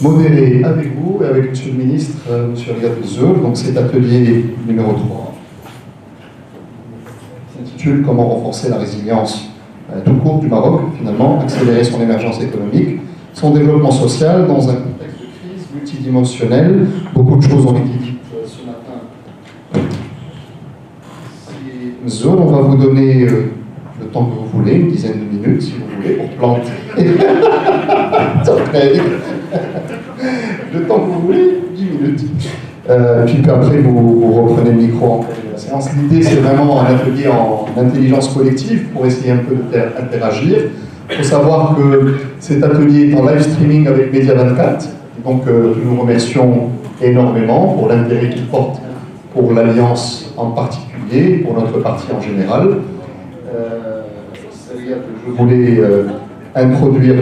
modérer avec vous et avec Monsieur le Ministre, Monsieur Riyad Zoul, donc cet atelier numéro 3. Il s'intitule « Comment renforcer la résilience tout court du Maroc, finalement, accélérer son émergence économique, son développement social dans un contexte de crise multidimensionnelle ». Beaucoup de choses ont été dites ce matin. Zoul, on va vous donner le temps que vous voulez, une dizaine de minutes si vous voulez, pour planter. Le temps que vous voulez, 10 minutes. Puis après, vous reprenez le micro en cours de la séance. L'idée, c'est vraiment un atelier en intelligence collective pour essayer un peu d'interagir. Il faut savoir que cet atelier est en live streaming avec Média 24. Donc, nous remercions énormément pour l'intérêt qu'il porte pour l'Alliance en particulier, pour notre parti en général. Je voulais introduire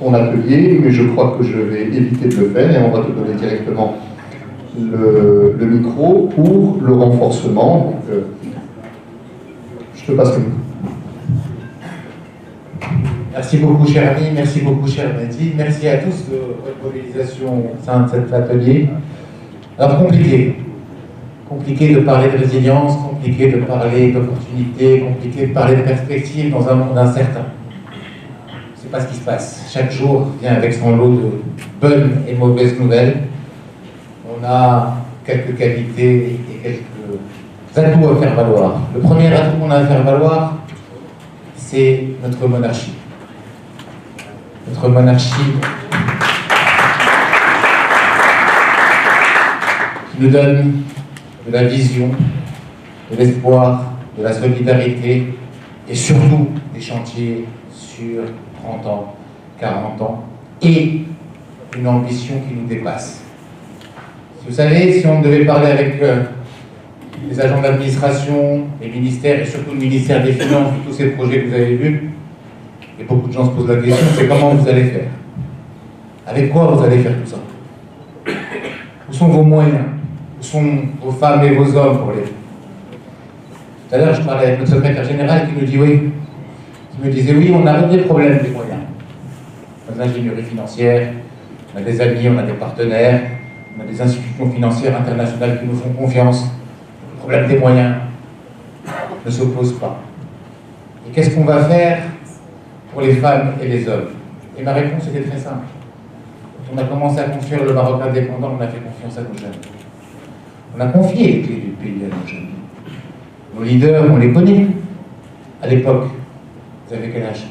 ton atelier, mais je crois que je vais éviter de le faire et on va te donner directement le micro pour le renforcement. Donc, je te passe le micro. Merci beaucoup, cher ami, merci beaucoup, cher Mehdi. Merci à tous de votre mobilisation au sein de cet atelier. Alors, compliqué de parler de résilience, compliqué de parler d'opportunités, compliqué de parler de perspectives dans un monde incertain. C'est pas ce qui se passe. Chaque jour vient avec son lot de bonnes et mauvaises nouvelles. On a quelques qualités et quelques atouts à faire valoir. Le premier atout qu'on a à faire valoir, c'est notre monarchie. Notre monarchie qui nous donne de la vision, de l'espoir, de la solidarité et surtout des chantiers sur 30 ans, 40 ans et une ambition qui nous dépasse. Si vous savez, si on devait parler avec les agents d'administration, les ministères et surtout le ministère des Finances, tous ces projets que vous avez vus, et beaucoup de gens se posent la question, c'est comment vous allez faire? Avec quoi vous allez faire tout ça? Où sont vos moyens? Où sont vos femmes et vos hommes pour les... Tout à l'heure, je parlais avec notre secrétaire général qui nous dit oui. Qui me disait oui, on a réglé le problème des moyens. On a l'ingénierie financière, on a des amis, on a des partenaires, on a des institutions financières internationales qui nous font confiance. Le problème des moyens ne s'oppose pas. Et qu'est-ce qu'on va faire pour les femmes et les hommes? Et ma réponse était très simple. Quand on a commencé à construire le Maroc indépendant, on a fait confiance à nos jeunes. On a confié les clés du pays à nos jeunes. Nos leaders, on les connaît. À l'époque, vous avez quel âge?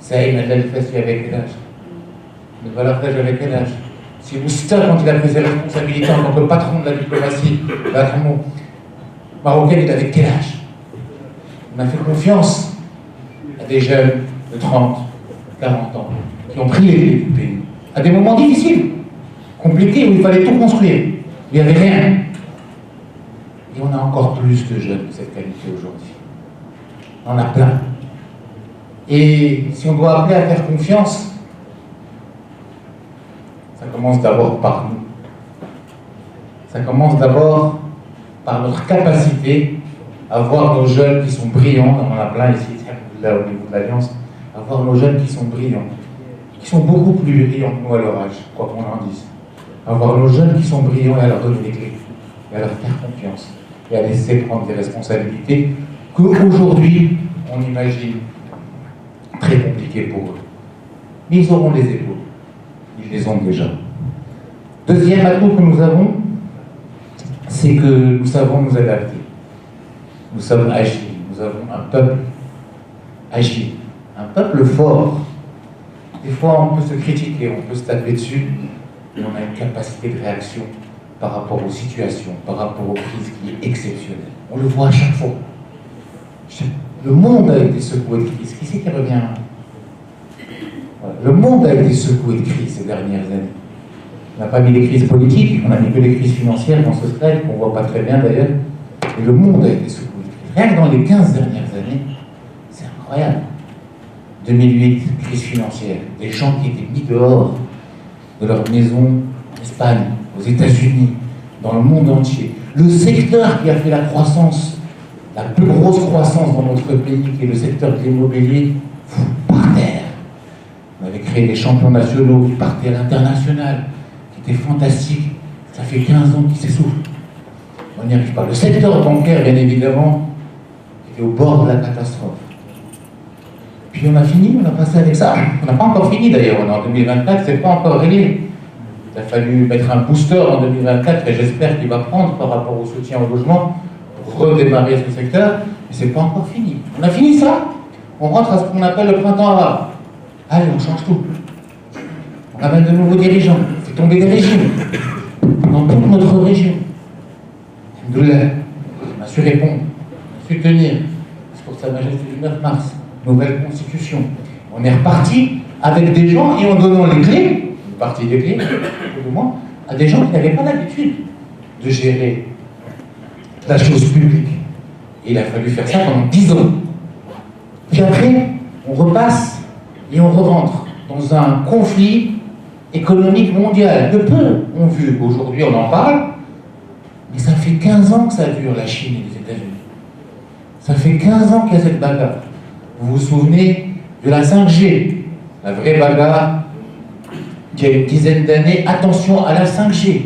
Saïd El-Fassi avait quel âge? Le Valafrej avait quel âge? Si Mousta, quand il a pris ses responsabilités en tant que patron de la diplomatie marocaine, il avait quel âge? On a fait confiance à des jeunes de 30, 40 ans qui ont pris les clés du pays. À des moments difficiles, compliqués, où il fallait tout construire. Il n'y avait rien. Et on a encore plus de jeunes de cette qualité aujourd'hui. On en a plein. Et si on doit appeler à faire confiance, ça commence d'abord par nous. Ça commence d'abord par notre capacité à voir nos jeunes qui sont brillants, on en a plein ici, là au niveau de l'Alliance, à voir nos jeunes qui sont brillants, qui sont beaucoup plus brillants que nous à leur âge, quoi qu'on en dise. À voir nos jeunes qui sont brillants et à leur donner des clés, et à leur faire confiance, et à laisser prendre des responsabilités qu'aujourd'hui, on imagine très compliquées pour eux. Mais ils auront les épaules. Ils les ont déjà. Deuxième atout que nous avons, c'est que nous savons nous adapter. Nous sommes agiles. Nous avons un peuple agile, un peuple fort. Des fois, on peut se critiquer, on peut se taper dessus, mais on a une capacité de réaction par rapport aux situations, par rapport aux crises qui est exceptionnelle. On le voit à chaque fois. Le monde a été secoué de crise. Qui c'est qui revient? Voilà. Le monde a été secoué de crise ces dernières années. On n'a pas mis les crises politiques, on a mis que les crises financières dans ce slide, qu'on ne voit pas très bien d'ailleurs. Et le monde a été secoué de crise. Rien que dans les 15 dernières années, c'est incroyable. 2008, crise financière. Des gens qui étaient mis dehors de leur maison en Espagne, aux États-Unis, dans le monde entier. Le secteur qui a fait la croissance, la plus grosse croissance dans notre pays, qui est le secteur de l'immobilier, par terre. On avait créé créé des champions nationaux qui partaient à l'international, qui étaient fantastiques. Ça fait 15 ans qu'ils s'essoufflent. On n'y arrive pas. Le secteur bancaire, bien évidemment, était au bord de la catastrophe. Puis on a fini, on a passé avec ça. On n'a pas encore fini d'ailleurs, on est en 2024, c'est pas encore réglé. Il a fallu mettre un booster en 2024 et j'espère qu'il va prendre par rapport au soutien au logement pour redémarrer ce secteur, mais c'est pas encore fini. On a fini ça, on rentre à ce qu'on appelle le printemps arabe. Allez, on change tout. On ramène de nouveaux dirigeants, on fait tomber des régimes dans toute notre région. Alhamdoulilah, on a su répondre, on a su tenir. C'est pour Sa Majesté du 9 mars. Nouvelle constitution. On est reparti avec des gens et en donnant les clés, une partie des clés, plus ou moins, à des gens qui n'avaient pas l'habitude de gérer la chose publique. Et il a fallu faire ça pendant 10 ans. Puis après, on repasse et on rentre dans un conflit économique mondial. De peu ont vu, aujourd'hui on en parle, mais ça fait 15 ans que ça dure, la Chine et les États-Unis. Ça fait 15 ans qu'il y a cette bagarre. Vous vous souvenez de la 5G, la vraie bagarre qui a une dizaine d'années. Attention à la 5G.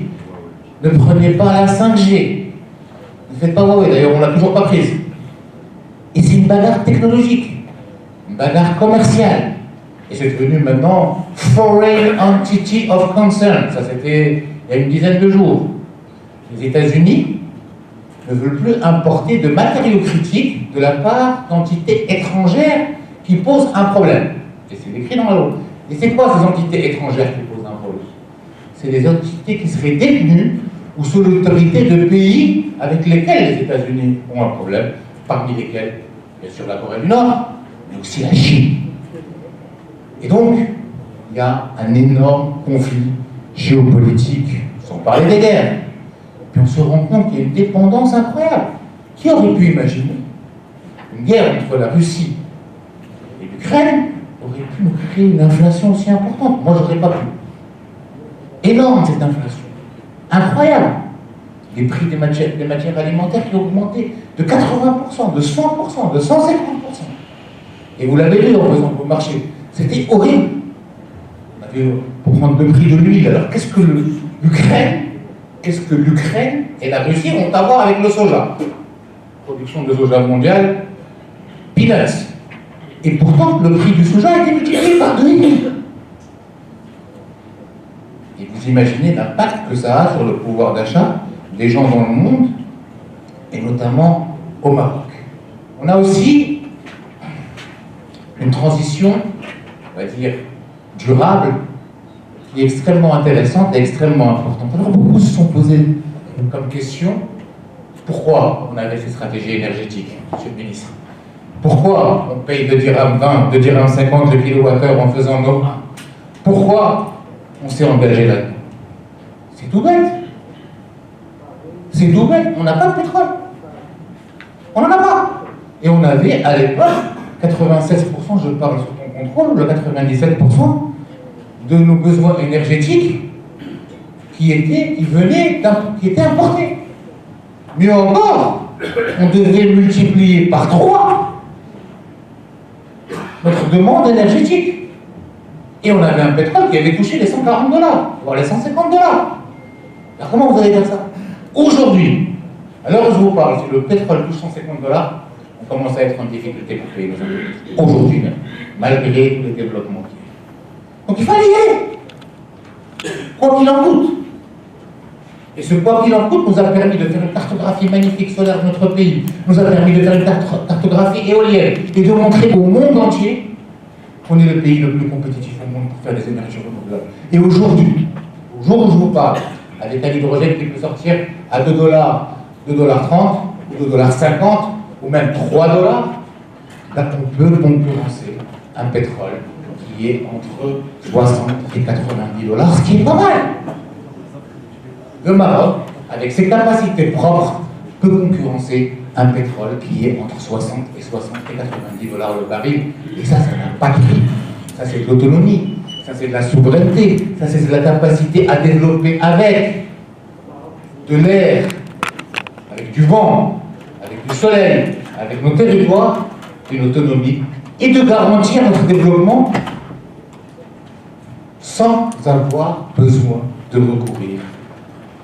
Ne prenez pas la 5G. Ne faites pas Huawei, d'ailleurs on ne l'a toujours pas prise. Et c'est une bagarre technologique, une bagarre commerciale. Et c'est devenu maintenant Foreign Entity of Concern. Ça c'était il y a une dizaine de jours. Les États-Unis ne veulent plus importer de matériaux critiques de la part d'entités étrangères qui posent un problème. Et c'est écrit dans la loi. Et c'est quoi ces entités étrangères qui posent un problème? C'est des entités qui seraient détenues ou sous l'autorité de pays avec lesquels les États-Unis ont un problème, parmi lesquels, bien sûr, la Corée du Nord, mais aussi la Chine. Et donc, il y a un énorme conflit géopolitique, sans parler des guerres. Puis on se rend compte qu'il y a une dépendance incroyable. Qui aurait pu imaginer une guerre entre la Russie et l'Ukraine aurait pu nous créer une inflation aussi importante? Moi, je n'aurais pas pu. Énorme cette inflation. Incroyable. Les prix des matières alimentaires qui ont augmenté de 80%, de 100%, de 150%. Et vous l'avez vu en faisant vos marchés. C'était horrible. On avait, pour prendre le prix de l'huile, alors qu'est-ce que l'Ukraine et la Russie ont à voir avec le soja? Production de soja mondiale, peanuts. Et pourtant, le prix du soja a été multiplié par 2,5. Et vous imaginez l'impact que ça a sur le pouvoir d'achat des gens dans le monde, et notamment au Maroc. On a aussi une transition, on va dire, durable, qui est extrêmement intéressante et extrêmement importante. Alors beaucoup se sont posés comme question, pourquoi on avait ces stratégies énergétiques, monsieur le ministre? Pourquoi on paye 2 dirhams 20, 2 dirhams 50 le kilowattheure en faisant nos 1? Pourquoi on s'est engagé là-dedans? C'est tout bête. C'est tout bête. On n'a pas de pétrole. On n'en a pas. Et on avait à l'époque 96%, je parle sous ton contrôle, le 97% de nos besoins énergétiques qui étaient importés. Mieux encore, on devait multiplier par 3 notre demande énergétique. Et on avait un pétrole qui avait touché les $140, voire les $150. Alors comment vous allez faire ça? Aujourd'hui, à l'heure où je vous parle, si le pétrole touche $150, on commence à être en difficulté pour payer nos impôts. Aujourd'hui même, malgré tous les développements qui sont. Donc il fallait y aller, quoi qu'il en coûte. Et ce quoi qu'il en coûte nous a permis de faire une cartographie magnifique solaire de notre pays, nous a permis de faire une cartographie éolienne et de montrer au monde entier qu'on est le pays le plus compétitif au monde pour faire des énergies renouvelables. Et aujourd'hui, au jour où je vous parle, avec un hydrogène qui peut sortir à $2, $2,30 ou $2,50 ou même $3, là on peut concurrencer un pétrole qui est entre 60 et 90$, ce qui est pas mal. Le Maroc, avec ses capacités propres, peut concurrencer un pétrole qui est entre 60 et 90$ le baril. Et ça n'a pas de prix. Ça, c'est de l'autonomie. Ça, c'est de la souveraineté. Ça, c'est de la capacité à développer avec de l'air, avec du vent, avec du soleil, avec nos territoires, une autonomie et de garantir notre développement sans avoir besoin de recourir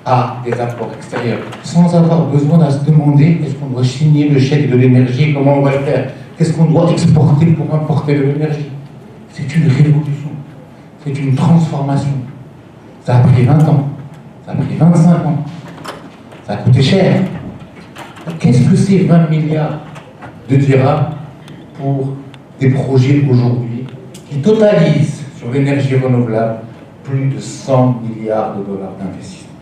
à des apports extérieurs, sans avoir besoin de se demander est-ce qu'on doit signer le chèque de l'énergie, comment on va le faire, qu'est-ce qu'on doit exporter pour importer de l'énergie. C'est une révolution, c'est une transformation. Ça a pris 20 ans, ça a pris 25 ans, ça a coûté cher. Qu'est-ce que c'est 20 milliards de dirhams pour des projets aujourd'hui qui totalisent sur l'énergie renouvelable plus de 100 milliards de dollars d'investissement,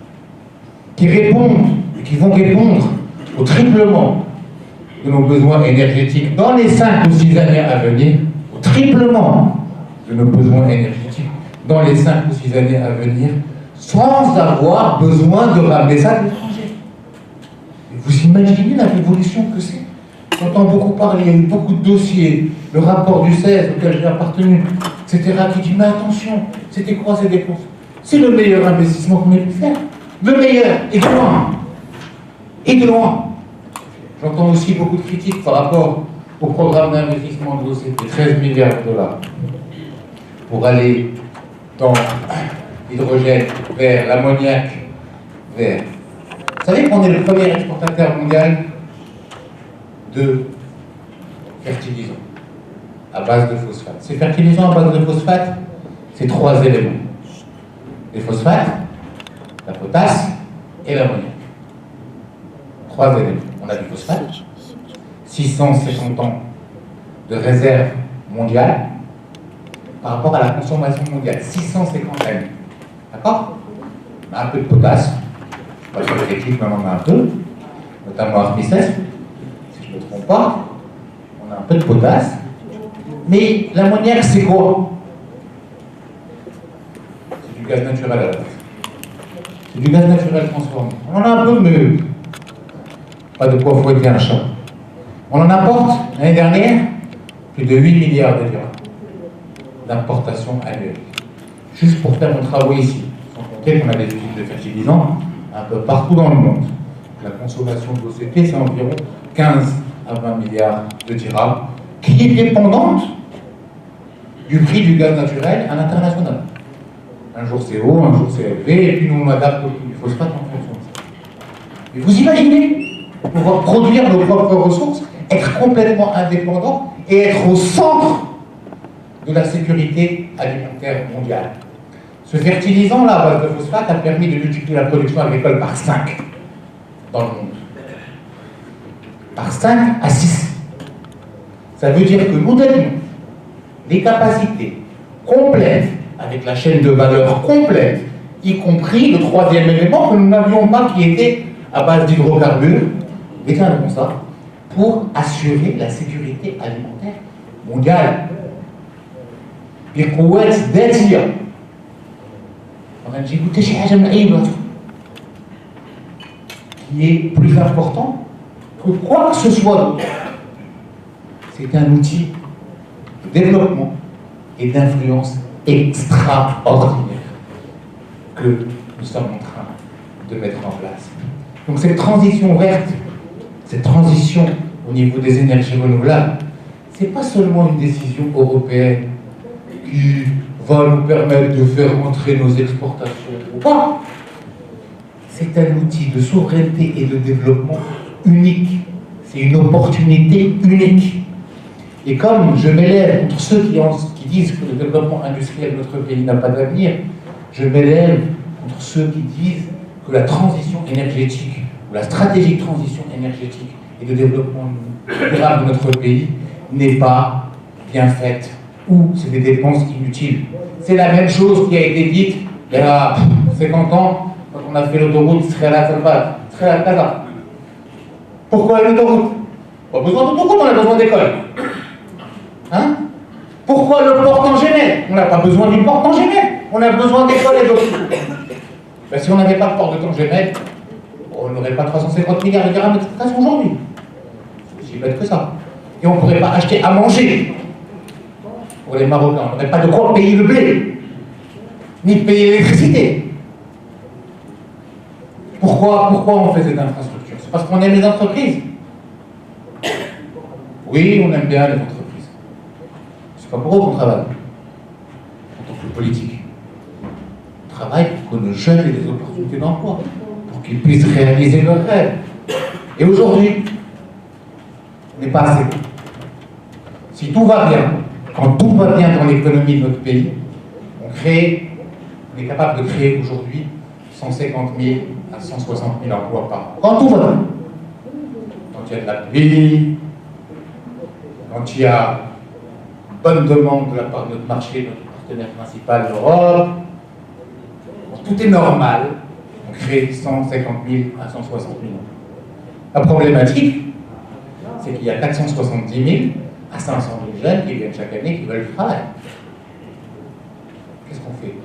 qui répondent et qui vont répondre au triplement de nos besoins énergétiques dans les 5 ou 6 années à venir, au triplement de nos besoins énergétiques dans les 5 ou 6 années à venir, sans avoir besoin de ramener ça de l'étranger. Vous imaginez la révolution que c'est? J'entends beaucoup parler, il y a eu beaucoup de dossiers, le rapport du 16 auquel j'ai appartenu, etc., qui dit mais attention, c'était quoi ces dépenses? C'est le meilleur investissement qu'on ait pu faire. Le meilleur, et de loin. Et de loin. J'entends aussi beaucoup de critiques par rapport au programme d'investissement de l'OCDE, 13 milliards de dollars, pour aller dans l'hydrogène vert, l'ammoniac vert. Vous savez qu'on est le premier exportateur mondial de fertilisants à base de phosphate. Ces fertilisants à base de phosphate, c'est 3 éléments. Les phosphates, la potasse et l'ammoniac. 3 éléments. On a du phosphate, 650 ans de réserve mondiale par rapport à la consommation mondiale, 650 années. D'accord? On a un peu de potasse, pas sur les équipes, mais on en a un peu, notamment à Armistice, si je ne me trompe pas. On a un peu de potasse. Mais l'ammoniac, c'est quoi? C'est du gaz naturel à la base. C'est du gaz naturel transformé. On en a un peu, mais pas de quoi fouetter un chat. On en apporte, l'année dernière, plus de 8 milliards de dirhams d'importation annuelle. Juste pour faire nos travaux ici. Sans compter qu'on a des usines de fertilisants un peu partout dans le monde. La consommation de l'OCP, c'est environ 15 à 20 milliards de dirhams, qui est dépendante du prix du gaz naturel à l'international. Un jour c'est haut, un jour c'est élevé, et puis nous on adapte au prix du phosphate en fonction de ça. Et vous imaginez pouvoir produire nos propres ressources, être complètement indépendant et être au centre de la sécurité alimentaire mondiale. Ce fertilisant-là, à base de phosphate, a permis de multiplier la production agricole par 5 dans le monde. Par 5 à 6. Ça veut dire que nous avions des capacités complètes, avec la chaîne de valeur complète, y compris le 3e élément que nous n'avions pas, qui était à base d'hydrocarbures, déclarons ça, pour assurer la sécurité alimentaire mondiale. بقوات ذاتية. On a dit écoutez, j'ai un qui est plus important que quoi que ce soit d'autre. C'est un outil de développement et d'influence extraordinaire que nous sommes en train de mettre en place. Donc cette transition verte, cette transition au niveau des énergies renouvelables, c'est pas seulement une décision européenne qui va nous permettre de faire entrer nos exportations ou pas. C'est un outil de souveraineté et de développement unique. C'est une opportunité unique. Et comme je m'élève contre ceux qui disent que le développement industriel de notre pays n'a pas d'avenir, je m'élève contre ceux qui disent que la transition énergétique, ou la stratégie de transition énergétique et de développement durable de notre pays n'est pas bien faite, ou c'est des dépenses inutiles. C'est la même chose qui a été dite il y a 50 ans, quand on a fait l'autoroute Srela-Kaza. Pourquoi l'autoroute? Pas besoin d'autoroute, on a besoin d'école. Hein? Pourquoi le port Tangemel? On n'a pas besoin du port Tangemel, on a besoin d'école et d'autres. Ben, si on n'avait pas le port de Tangemel, on n'aurait pas 350 milliards de dirhams d'exportation aujourd'hui. C'est aussi bête que ça. Et on ne pourrait pas acheter à manger pour les Marocains. On n'aurait pas de quoi payer le blé, ni payer l'électricité. Pourquoi on fait cette infrastructure? C'est parce qu'on aime les entreprises. Oui, on aime bien les entreprises. C'est pas pour eux qu'on travaille, en tant que politique. travaille pour que nos jeunes aient des opportunités d'emploi, pour qu'ils puissent réaliser leurs rêves. Et aujourd'hui, on n'est pas assez bon. Si tout va bien, quand tout va bien dans l'économie de notre pays, on est capable de créer aujourd'hui 150 000 à 160 000 emplois par an. Quand tout va bien. Quand il y a de la pluie, quand il y a une bonne demande de la part de notre marché, notre partenaire principal, l'Europe, quand tout est normal, on crée 150 000 à 160 000 emplois. La problématique, c'est qu'il y a 470 000 à 500 000 jeunes qui viennent chaque année qui veulent du travail. Qu'est-ce qu'on fait?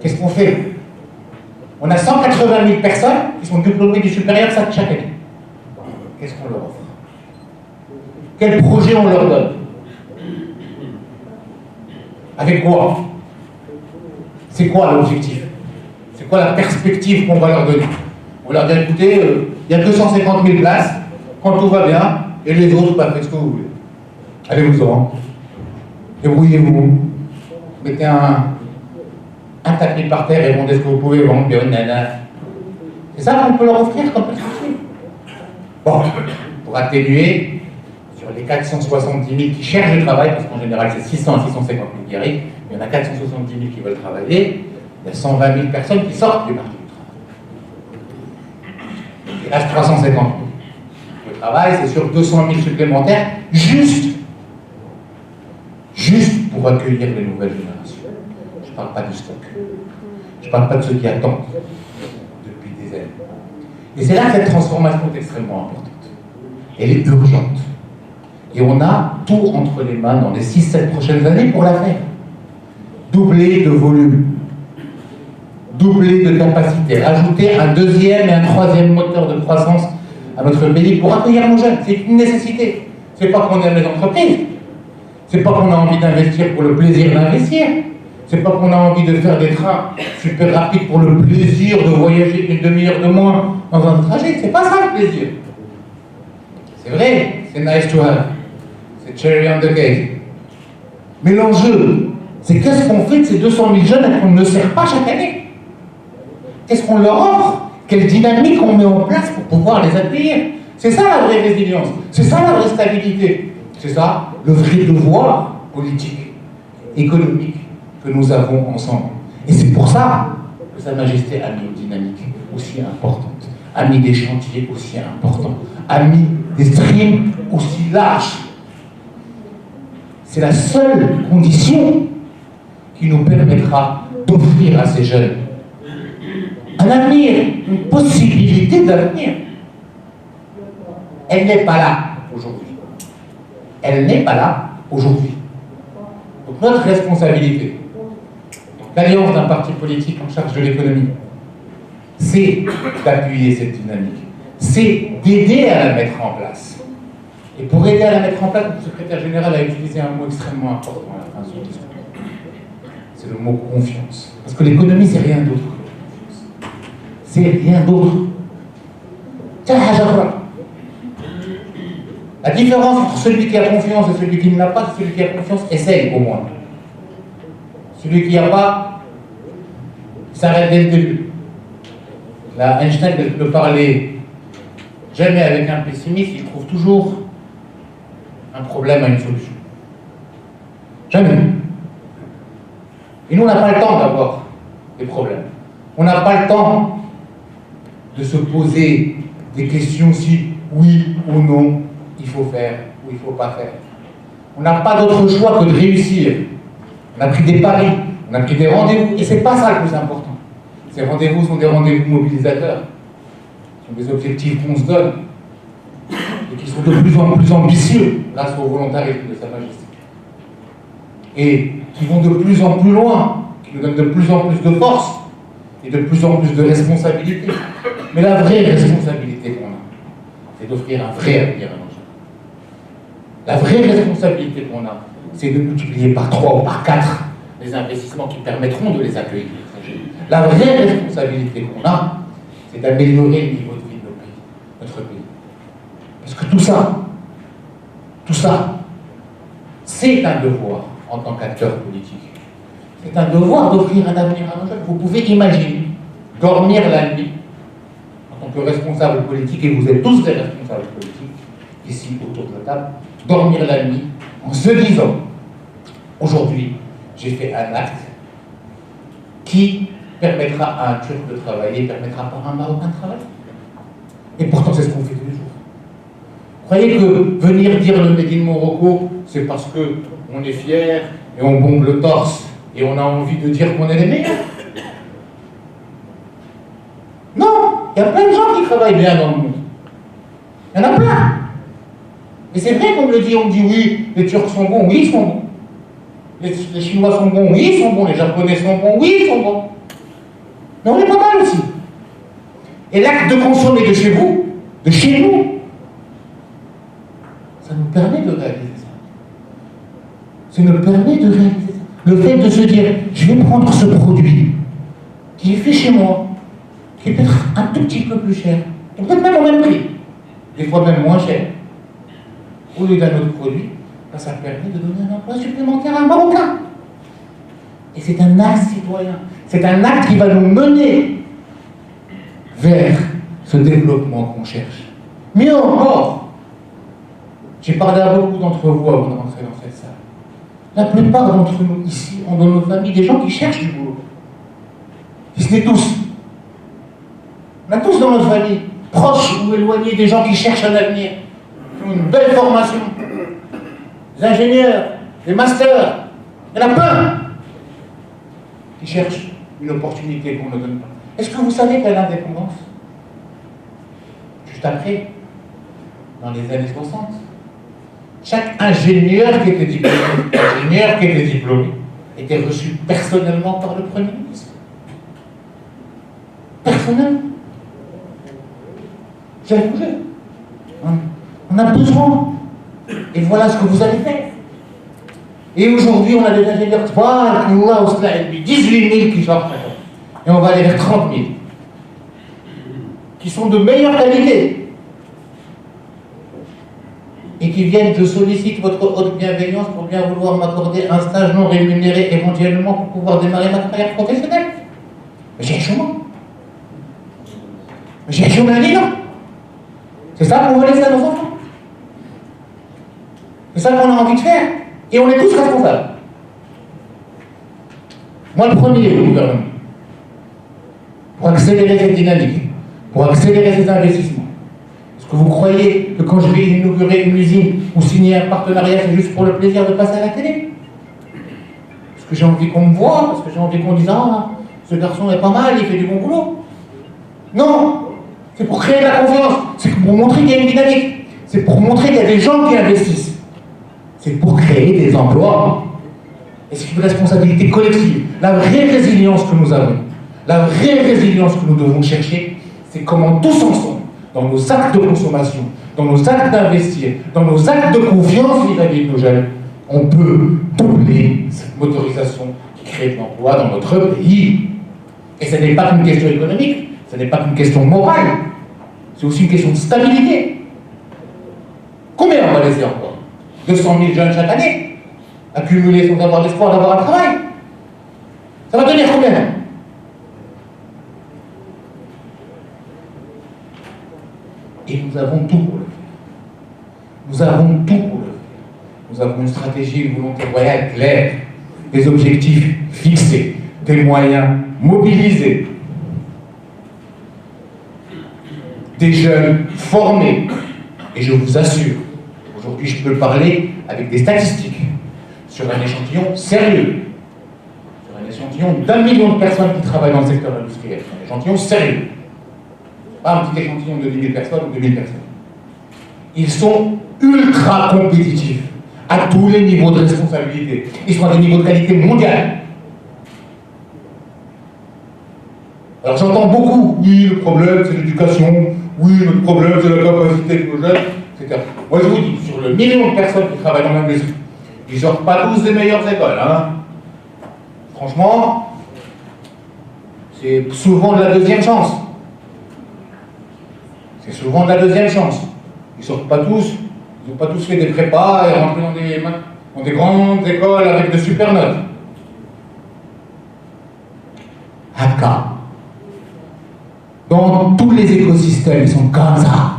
Qu'est-ce qu'on fait? On a 180 000 personnes qui sont diplômées du supérieur chaque année. Qu'est-ce qu'on leur offre? Quel projet on leur donne? Avec quoi? C'est quoi l'objectif? C'est quoi la perspective qu'on va leur donner? On va leur dire, écoutez, il y a 250 000 places, quand tout va bien, et les autres, faites ce que vous voulez. Allez-vous-en. Débrouillez-vous. Mettez un tapis par terre et vendez ce que vous pouvez vendre, bien nana. C'est ça qu'on peut leur offrir comme perspective. Bon, pour atténuer, sur les 470 000 qui cherchent du travail, parce qu'en général c'est 600 à 650 000 qui arrivent, il y en a 470 000 qui veulent travailler, il y a 120 000 personnes qui sortent du marché du travail. Il reste 350 000. Le travail, c'est sur 200 000 supplémentaires, juste pour accueillir les nouvelles générations. Je ne parle pas du stock. Je ne parle pas de ceux qui attendent depuis des années. Et c'est là que cette transformation est extrêmement importante. Elle est urgente. Et on a tout entre les mains dans les 6-7 prochaines années pour la faire. Doubler de volume, doubler de capacité, rajouter un deuxième et un troisième moteur de croissance à notre pays pour accueillir nos jeunes. C'est une nécessité. C'est pas qu'on aime les entreprises. C'est pas qu'on a envie d'investir pour le plaisir d'investir. C'est pas qu'on a envie de faire des trains super rapides pour le plaisir de voyager une demi-heure de moins dans un trajet. C'est pas ça le plaisir. C'est vrai, c'est nice to have. C'est cherry on the cake. Mais l'enjeu, c'est qu'est-ce qu'on fait de ces 200 000 jeunes et qu'on ne sert pas chaque année? Qu'est-ce qu'on leur offre? Quelle dynamique on met en place pour pouvoir les accueillir? C'est ça la vraie résilience. C'est ça la vraie stabilité. C'est ça le vrai devoir politique, économique que nous avons ensemble. Et c'est pour ça que Sa Majesté a mis une dynamique aussi importante, a mis des chantiers aussi importants, a mis des streams aussi larges. C'est la seule condition qui nous permettra d'offrir à ces jeunes un avenir, une possibilité d'avenir. Elle n'est pas là aujourd'hui. Elle n'est pas là aujourd'hui. Donc notre responsabilité, l'alliance d'un parti politique en charge de l'économie, c'est d'appuyer cette dynamique, c'est d'aider à la mettre en place. Et pour aider à la mettre en place, le secrétaire général a utilisé un mot extrêmement important à la fin de son discours. C'est le mot confiance. Parce que l'économie, c'est rien d'autre que la confiance. C'est rien d'autre. La différence entre celui qui a confiance et celui qui ne l'a pas, c'est celui qui a confiance essaye au moins. Celui qui n'a pas, s'arrête dès le début. Là, Einstein ne parlait jamais avec un pessimiste, il trouve toujours un problème à une solution. Jamais. Et nous, on n'a pas le temps d'avoir des problèmes. On n'a pas le temps de se poser des questions si oui ou non il faut faire ou il ne faut pas faire. On n'a pas d'autre choix que de réussir. On a pris des paris, on a pris des rendez-vous, et c'est pas ça le plus important. Ces rendez-vous sont des rendez-vous mobilisateurs. Ce sont des objectifs qu'on se donne et qui sont de plus en plus ambitieux grâce au volontarisme de Sa Majesté. Et qui vont de plus en plus loin, qui nous donnent de plus en plus de force et de plus en plus de responsabilité. Mais la vraie responsabilité qu'on a, c'est d'offrir un vrai avenir à nos jeunes. La vraie responsabilité qu'on a, c'est de multiplier par 3 ou par 4 les investissements qui permettront de les accueillir. La vraie responsabilité qu'on a, c'est d'améliorer le niveau de vie de notre pays. Parce que tout ça, c'est un devoir en tant qu'acteur politique. C'est un devoir d'offrir un avenir à nos jeunes. Vous pouvez imaginer dormir la nuit en tant que responsable politique, et vous êtes tous des responsables politiques, ici autour de la table, dormir la nuit en se disant, aujourd'hui, j'ai fait un acte qui permettra à un Turc de travailler, permettra pas à un Marocain de travailler. Et pourtant, c'est ce qu'on fait tous les jours. Croyez que venir dire le Made in Morocco, c'est parce qu'on est fier et on bombe le torse et on a envie de dire qu'on est les meilleurs? Non, il y a plein de gens qui travaillent bien dans le monde. Il y en a plein. Et c'est vrai qu'on me le dit, on me dit oui, les Turcs sont bons, oui, ils sont bons. Les Chinois sont bons, oui, ils sont bons. Les Japonais sont bons, oui, ils sont bons. Mais on est pas mal aussi. Et l'acte de consommer de chez vous, de chez nous, ça nous permet de réaliser ça. Ça nous permet de réaliser ça. Le fait de se dire, je vais prendre ce produit qui est fait chez moi, qui est peut-être un tout petit peu plus cher, peut-être même au même prix, des fois même moins cher, au lieu d'un autre produit, ben ça permet de donner un emploi supplémentaire à un Marocain. Et c'est un acte citoyen. C'est un acte qui va nous mener vers ce développement qu'on cherche. Mieux encore, j'ai parlé à beaucoup d'entre vous avant de rentrer dans cette salle. La plupart d'entre nous ici ont dans nos familles des gens qui cherchent du boulot. Si ce n'est tous. On a tous dans notre famille, proches ou éloignés, des gens qui cherchent un avenir, qui ont une belle formation. Des ingénieurs, des masters, il y en a plein qui cherchent une opportunité qu'on ne donne pas. Est-ce que vous savez qu'à l'indépendance, juste après, dans les années 60, chaque ingénieur qui était diplômé, était reçu personnellement par le Premier ministre. Personnellement. J'ai bougé. On a besoin. Et voilà ce que vous allez faire. Et aujourd'hui, on a des ingénieurs, 18 000 qui sortent. Et on va aller vers 30 000. Qui sont de meilleure qualité. Et qui viennent, je sollicite votre haute bienveillance pour bien vouloir m'accorder un stage non rémunéré éventuellement pour pouvoir démarrer ma carrière professionnelle. Mais j'ai un chômage. Mais j'ai un chômage à 10 ans. C'est ça qu'on veut laisser à nos enfants. C'est ça qu'on a envie de faire. Et on est tous responsables. Moi, le premier, au gouvernement, pour accélérer cette dynamique, pour accélérer ces investissements. Est-ce que vous croyez que quand je vais inaugurer une usine ou signer un partenariat, c'est juste pour le plaisir de passer à la télé? Parce que j'ai envie qu'on me voie, parce que j'ai envie qu'on dise « Ah, ce garçon est pas mal, il fait du bon boulot ». Non, c'est pour créer de la confiance, c'est pour montrer qu'il y a une dynamique, c'est pour montrer qu'il y a des gens qui investissent. C'est pour créer des emplois. Et c'est une responsabilité collective. La vraie résilience que nous avons, la vraie résilience que nous devons chercher, c'est comment tous ensemble, dans nos actes de consommation, dans nos actes d'investir, dans nos actes de confiance vis-à-vis de nos jeunes, on peut doubler cette motorisation qui crée de l'emploi dans notre pays. Et ce n'est pas qu'une question économique, ce n'est pas qu'une question morale, c'est aussi une question de stabilité. Combien on va laisser encore? 200 000 jeunes chaque année, accumulés sans avoir l'espoir d'avoir un travail. Ça va tenir combien? Et nous avons tout pour le faire. Nous avons tout pour le faire. Nous avons une stratégie, une volonté royale claire, des objectifs fixés, des moyens mobilisés, des jeunes formés. Et je vous assure, aujourd'hui, je peux parler avec des statistiques sur un échantillon sérieux, sur un échantillon d'1 million de personnes qui travaillent dans le secteur industriel, un échantillon sérieux. Pas un petit échantillon de 10 000 personnes ou 2 000 personnes. Ils sont ultra compétitifs à tous les niveaux de responsabilité. Ils sont à des niveaux de qualité mondiale. Alors j'entends beaucoup, oui, le problème c'est l'éducation, oui, le problème c'est la capacité de nos jeunes, etc. Moi je vous dis, sur le million de personnes qui travaillent dans l'industrie, ils sortent pas tous des meilleures écoles. Hein. Franchement, c'est souvent de la deuxième chance. C'est souvent de la deuxième chance. Ils sortent pas tous, ils n'ont pas tous fait des prépas et rentré dans des grandes écoles avec de super notes. Haka. Dans tous les écosystèmes, ils sont comme ça.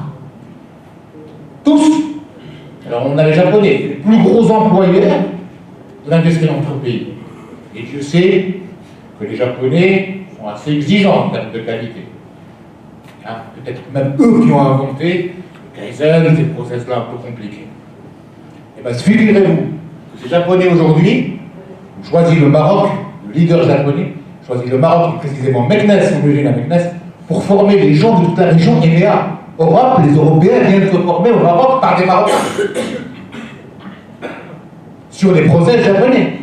Tous. Alors on a les Japonais, les plus gros employeurs de l'industrie dans notre pays. Et Dieu sait que les Japonais sont assez exigeants en termes de qualité. Hein, peut-être même eux qui ont inventé le Kaizen, ces process-là un peu compliqués. Et bien, figurez-vous que ces Japonais aujourd'hui ont choisi le Maroc, le leader japonais, choisi le Maroc, et précisément Meknès, son usine à Meknès, pour former les gens de toute la région EMEA. Europe, les Européens viennent se former au Maroc par des Marocains. Sur des process japonais.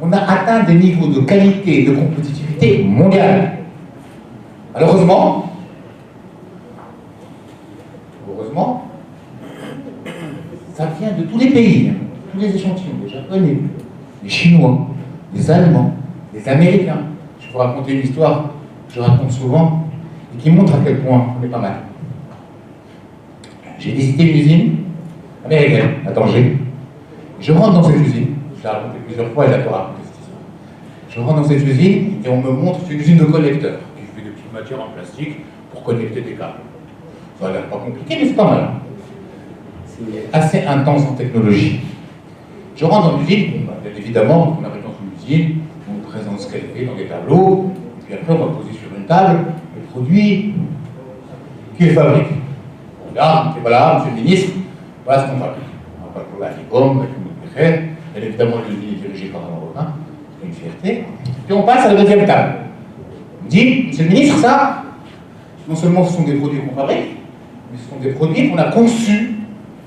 On a atteint des niveaux de qualité et de compétitivité mondiale. Malheureusement, heureusement, ça vient de tous les pays, tous les échantillons, les Japonais, les Chinois, les Allemands, les Américains. Je vais vous raconter une histoire que je raconte souvent et qui montre à quel point on est pas mal. J'ai visité une usine américaine à Tanger. Je rentre dans cette usine, je l'ai raconté plusieurs fois et j'adore raconter cette histoire. Je rentre dans cette usine et on me montre, c'est une usine de collecteurs qui fait des petites matières en plastique pour connecter des câbles. Ça a l'air pas compliqué, mais c'est pas mal. C'est assez intense en technologie. Je rentre dans l'usine, bon, bien évidemment, on arrive dans une usine, on nous présente ce qu'elle fait dans des tableaux, et puis après on va poser sur une table le produit qui est fabriqué. On regarde, et voilà, monsieur le ministre, voilà ce qu'on fabrique. On va pas le l'alibum, avec une préfère. Bien évidemment, l'usine est dirigée par un Marocain, c'est une fierté. Puis on passe à la deuxième table. On me dit, monsieur le ministre, ça, non seulement ce sont des produits qu'on fabrique, mais ce sont des produits qu'on a conçus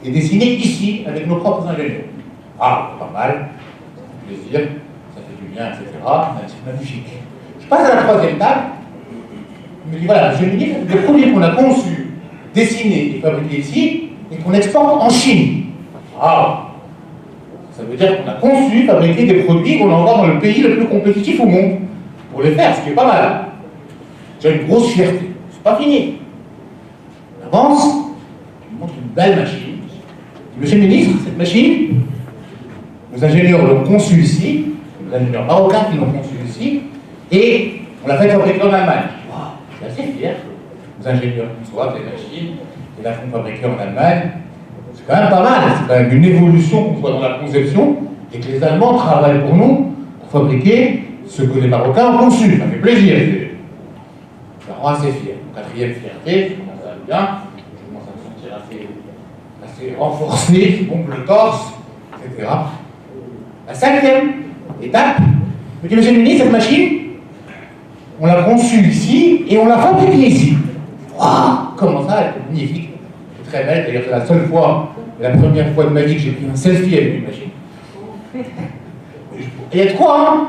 et dessinés ici avec nos propres ingénieurs. Ah, pas mal, ça fait plaisir, ça fait du bien, etc. C'est magnifique. Je passe à la troisième table. Il me dit, voilà, monsieur le ministre, des produits qu'on a conçus, dessinés et fabriqués ici, et qu'on exporte en Chine. Ah, ça veut dire qu'on a conçu, fabriqué des produits qu'on envoie dans le pays le plus compétitif au monde, pour les faire, ce qui est pas mal. J'ai une grosse fierté. C'est pas fini. On avance, il me montre une belle machine. Je dis, monsieur le ministre, cette machine, nos ingénieurs l'ont conçue ici, nos ingénieurs marocains qui l'ont conçue ici, et on l'a fait fabriquer en Allemagne. Wow, je suis assez fier que nos ingénieurs conçoivent des machines et la font fabriquer en Allemagne. C'est quand même pas mal, c'est quand même une évolution qu'on soit dans la conception et que les Allemands travaillent pour nous pour fabriquer ce que les Marocains ont conçu. Ça fait plaisir. Ça rend assez fier. Quatrième fierté, je commence à aller bien, je commence à me sentir assez renforcé, qui bombe le torse, etc. La cinquième étape, je me dis, monsieur le ministre, cette machine, on l'a conçue ici et on l'a fabriquée ici. Waouh, comment ça, elle est magnifique. C'est très belle, d'ailleurs c'est la seule fois, la première fois de ma vie que j'ai pris un selfie avec une machine. Et il y a de quoi, hein?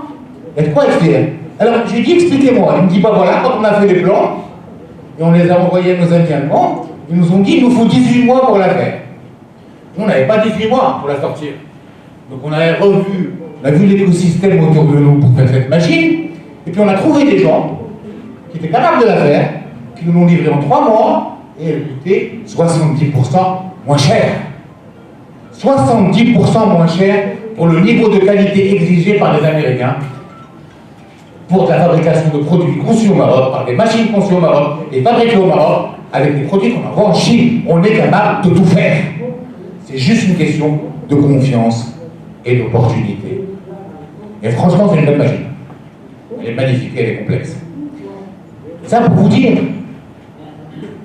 Il y a de quoi être fier. Alors, je lui ai dit, expliquez-moi. Il me dit, bah voilà, quand on a fait les plans, et on les a envoyés à nos amis allemands, ils nous ont dit, il nous faut 18 mois pour la faire. On n'avait pas 18 mois pour la sortir. Donc on avait revu, on a vu l'écosystème autour de nous pour faire cette machine, et puis on a trouvé des gens qui étaient capables de la faire, qui nous l'ont livrée en 3 mois, et elle coûtait 70% moins cher. 70% moins cher pour le niveau de qualité exigé par les Américains pour la fabrication de produits conçus au Maroc, par des machines conçues au Maroc et fabriquées au Maroc, avec des produits qu'on envoie en Chine. On est capable de tout faire. C'est juste une question de confiance et d'opportunité. Et franchement, c'est une belle machine. Elle est magnifique et elle est complexe. Ça pour vous dire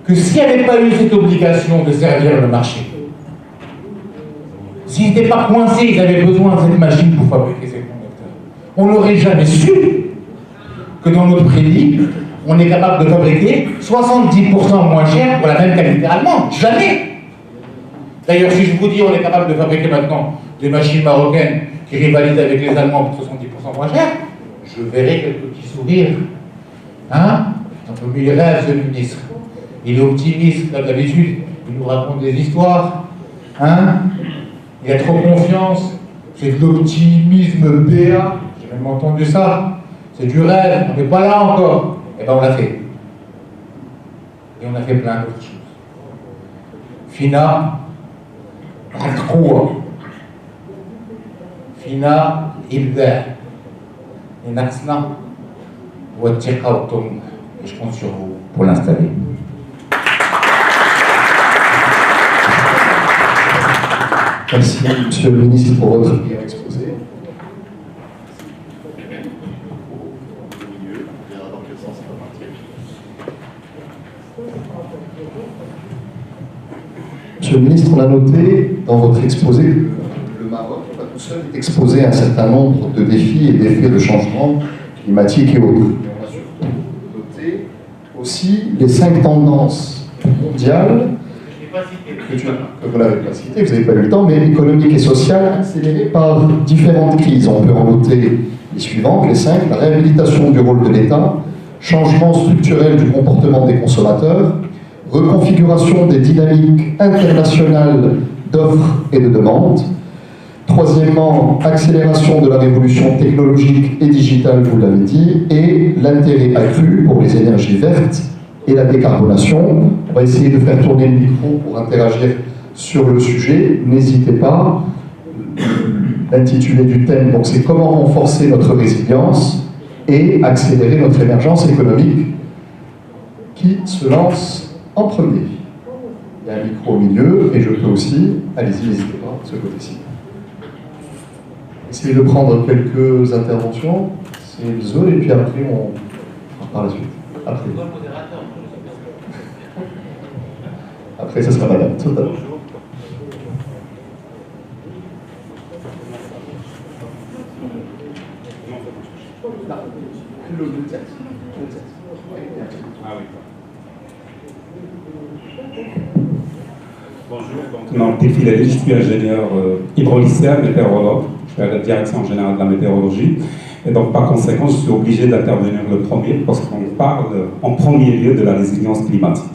que s'il n'y avait pas eu cette obligation de servir le marché, s'ils n'étaient pas coincés, ils avaient besoin de cette machine pour fabriquer ces conducteurs, on n'aurait jamais su que dans notre pays, on est capable de fabriquer 70% moins cher pour la même qualité allemande. Jamais. D'ailleurs, si je vous dis on est capable de fabriquer maintenant des machines marocaines qui rivalisent avec les Allemands pour 70% moins cher, je verrai quelques petits sourires. Hein? Un peu mieux il rêve, ce ministre. Il est optimiste, comme d'habitude. Il nous raconte des histoires. Hein? Il a trop confiance. C'est de l'optimisme BA. J'ai même entendu ça. C'est du rêve. On n'est pas là encore. Eh bien, on l'a fait. Et on a fait plein d'autres choses. Fina, القوة. Fina, إبداع. ناقصنا هو الثقة والطموح. Et je compte sur vous pour l'installer. Merci, Monsieur le Ministre, pour votre bien exposé. Monsieur le Ministre, on a noté dans votre exposé que le Maroc, pas tout seul, est exposé à un certain nombre de défis et d'effets de changement climatique et autres. On a surtout noté aussi les 5 tendances mondiales que vous n'avez pas cité, vous n'avez pas eu le temps, mais économiques et sociales accélérées par différentes crises. On peut en noter les suivantes, les 5, la réhabilitation du rôle de l'État, changement structurel du comportement des consommateurs, reconfiguration des dynamiques internationales d'offres et de demandes. Troisièmement, accélération de la révolution technologique et digitale, vous l'avez dit, et l'intérêt accru pour les énergies vertes et la décarbonation. On va essayer de faire tourner le micro pour interagir sur le sujet. N'hésitez pas. L'intitulé du thème, donc, c'est comment renforcer notre résilience et accélérer notre émergence économique. Qui se lance en premier? Il y a un micro au milieu et je peux aussi. Allez-y, n'hésitez pas, de ce côté-ci. Essayez de prendre quelques interventions. C'est une zone et puis après on par la suite. Après, ce sera madame. Bonjour. Donc, je suis ingénieur hydraulicien, météorologue. Je suis à la direction générale de la météorologie. Et donc, par conséquent, je suis obligé d'intervenir le premier parce qu'on parle en premier lieu de la résilience climatique.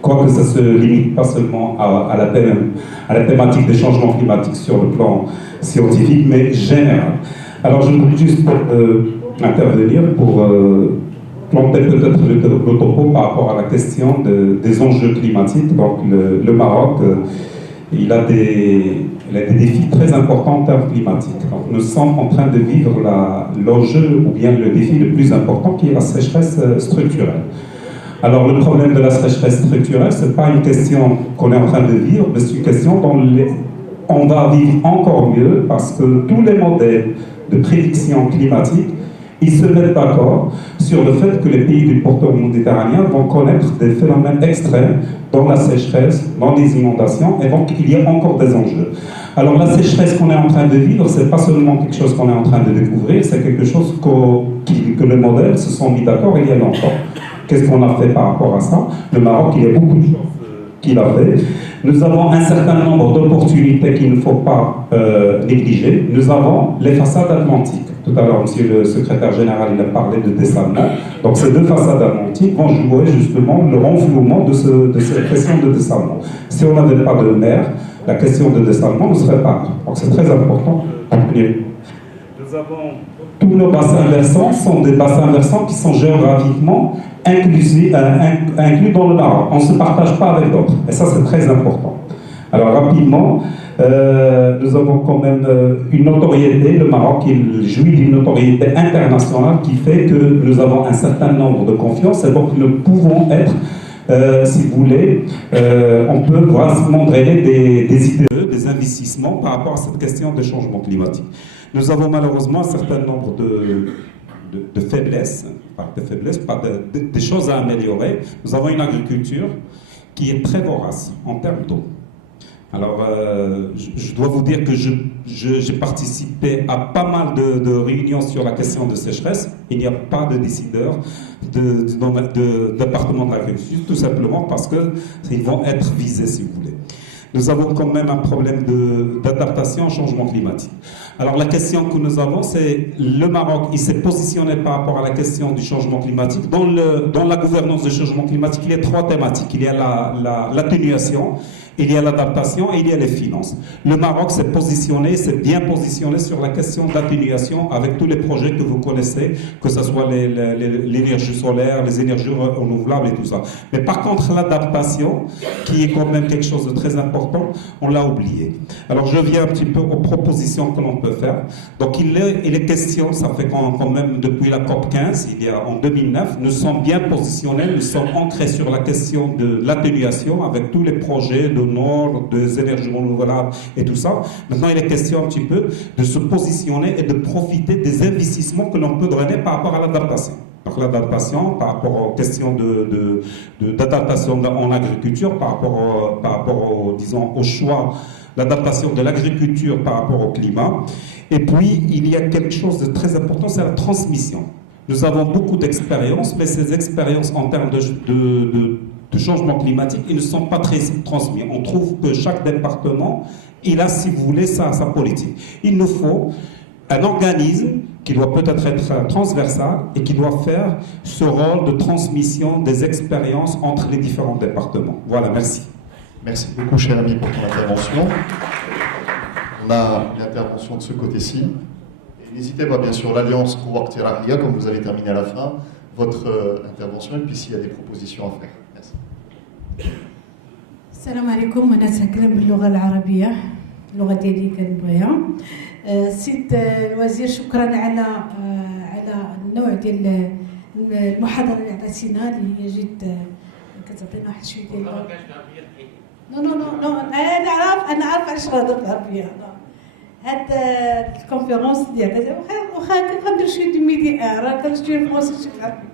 Quoique ça ne se limite pas seulement à la thématique des changements climatiques sur le plan scientifique, mais général. Alors, je voulais juste intervenir pour planter peut-être le topo par rapport à la question des enjeux climatiques. Donc, le Maroc, il a des défis très importants en termes climatiques. Donc, nous sommes en train de vivre l'enjeu ou bien le défi le plus important qui est la sécheresse structurelle. Alors, le problème de la sécheresse structurelle, ce n'est pas une question qu'on est en train de vivre, mais c'est une question dont on va vivre encore mieux parce que tous les modèles de prédiction climatique, ils se mettent d'accord sur le fait que les pays du pourtour méditerranéen vont connaître des phénomènes extrêmes dans la sécheresse, dans les inondations, et donc il y a encore des enjeux. Alors la sécheresse qu'on est en train de vivre, ce n'est pas seulement quelque chose qu'on est en train de découvrir, c'est quelque chose que les modèles se sont mis d'accord il y a longtemps. Qu'est-ce qu'on a fait par rapport à ça? Le Maroc, il y a beaucoup de choses qu'il a fait. Nous avons un certain nombre d'opportunités qu'il ne faut pas négliger. Nous avons les façades atlantiques. Tout à l'heure, monsieur le secrétaire général, il a parlé de dessalement. Donc ces deux façades atlantiques vont jouer justement le renflouement de cette question de dessalement. Si on n'avait pas de mer, la question de dessalement ne serait pas. Donc c'est très important. Nous avons tous nos bassins versants sont des bassins versants qui sont géographiquement inclus dans le Maroc. On ne se partage pas avec d'autres. Et ça, c'est très important. Alors, rapidement, nous avons quand même une notoriété. Le Maroc, il jouit d'une notoriété internationale qui fait que nous avons un certain nombre de confiance. Et donc, nous pouvons être, si vous voulez, on peut vraiment drainer des idées, des investissements par rapport à cette question de changement climatique. Nous avons malheureusement un certain nombre de faiblesses, pas des choses à améliorer. Nous avons une agriculture qui est très vorace en termes d'eau. Alors, je dois vous dire que j'ai participé à pas mal de réunions sur la question de sécheresse. Il n'y a pas de décideurs de département de l'agriculture, tout simplement parce qu'ils vont être visés, si vous voulez. Nous avons quand même un problème d'adaptation au changement climatique. Alors la question que nous avons, c'est le Maroc, il s'est positionné par rapport à la question du changement climatique. Dans la gouvernance du changement climatique, il y a 3 thématiques. Il y a l'atténuation, il y a l'adaptation et il y a les finances. Le Maroc s'est positionné, s'est bien positionné sur la question d'atténuation avec tous les projets que vous connaissez, que ce soit l'énergie solaire, les énergies renouvelables et tout ça. Mais par contre, l'adaptation, qui est quand même quelque chose de très important, on l'a oublié. Alors je viens un petit peu aux propositions que l'on peut faire. Donc il est question, ça fait quand même depuis la COP 15, en 2009, nous sommes bien positionnés, nous sommes ancrés sur la question de l'atténuation avec tous les projets de Nord, des énergies renouvelables et tout ça. Maintenant, il est question un petit peu de se positionner et de profiter des investissements que l'on peut donner par rapport à l'adaptation. Donc l'adaptation par rapport aux questions d'adaptation en agriculture, par rapport disons, au choix, l'adaptation de l'agriculture par rapport au climat. Et puis, il y a quelque chose de très important, c'est la transmission. Nous avons beaucoup d'expériences, mais ces expériences en termes de changement climatique, ils ne sont pas très transmis. On trouve que chaque département, il a, si vous voulez, sa politique. Il nous faut un organisme qui doit peut-être être transversal et qui doit faire ce rôle de transmission des expériences entre les différents départements. Voilà, merci. Merci beaucoup, cher ami, pour ton intervention. On a l'intervention de ce côté-ci. N'hésitez pas, bien sûr, l'Alliance Cowork Tirahia, comme vous avez terminé à la fin, votre intervention, et puis s'il y a des propositions à faire. Merci. السلام عليكم. أنا سأتكلم باللغة العربية، اللغة ديالي كنبغيها. سيد الوزير، شكرا على النوع ديال المحاضرة اللي عطيتينا، اللي هي جد كتعطينا واحد شوية ديال نو أنا عارف علاش غنهضر بالعربية. هاد الكونفيرونس ديالنا واخا كندير شويه دو ميدي راه كندير شويه فرونسي شويه العربي،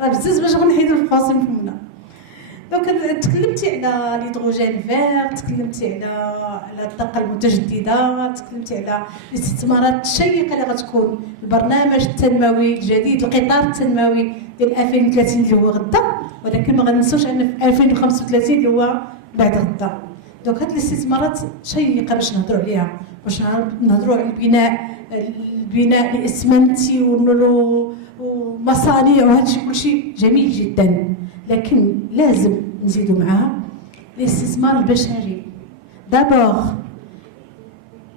راه بزاف باش غنحيدو الفرونسي نفهمنا. دونك تكلمتي على الهيدروجين فير، تكلمتي على الطاقه المتجدده، تكلمتي على الاستثمارات الشيقه اللي غتكون البرنامج التنموي الجديد، القطار التنموي ديال 2030 اللي هو غدا، ولكن ما غننساوش ان في 2035 اللي هو بعد غدا. دونك هاد الاستثمارات شيقه باش نهضروا عليها، باش نهضروا على البناء الاسمنتي ومصانع وهذا الشيء كلشي جميل جدا، لكن لازم نزيدوا معها الاستثمار البشري. دابور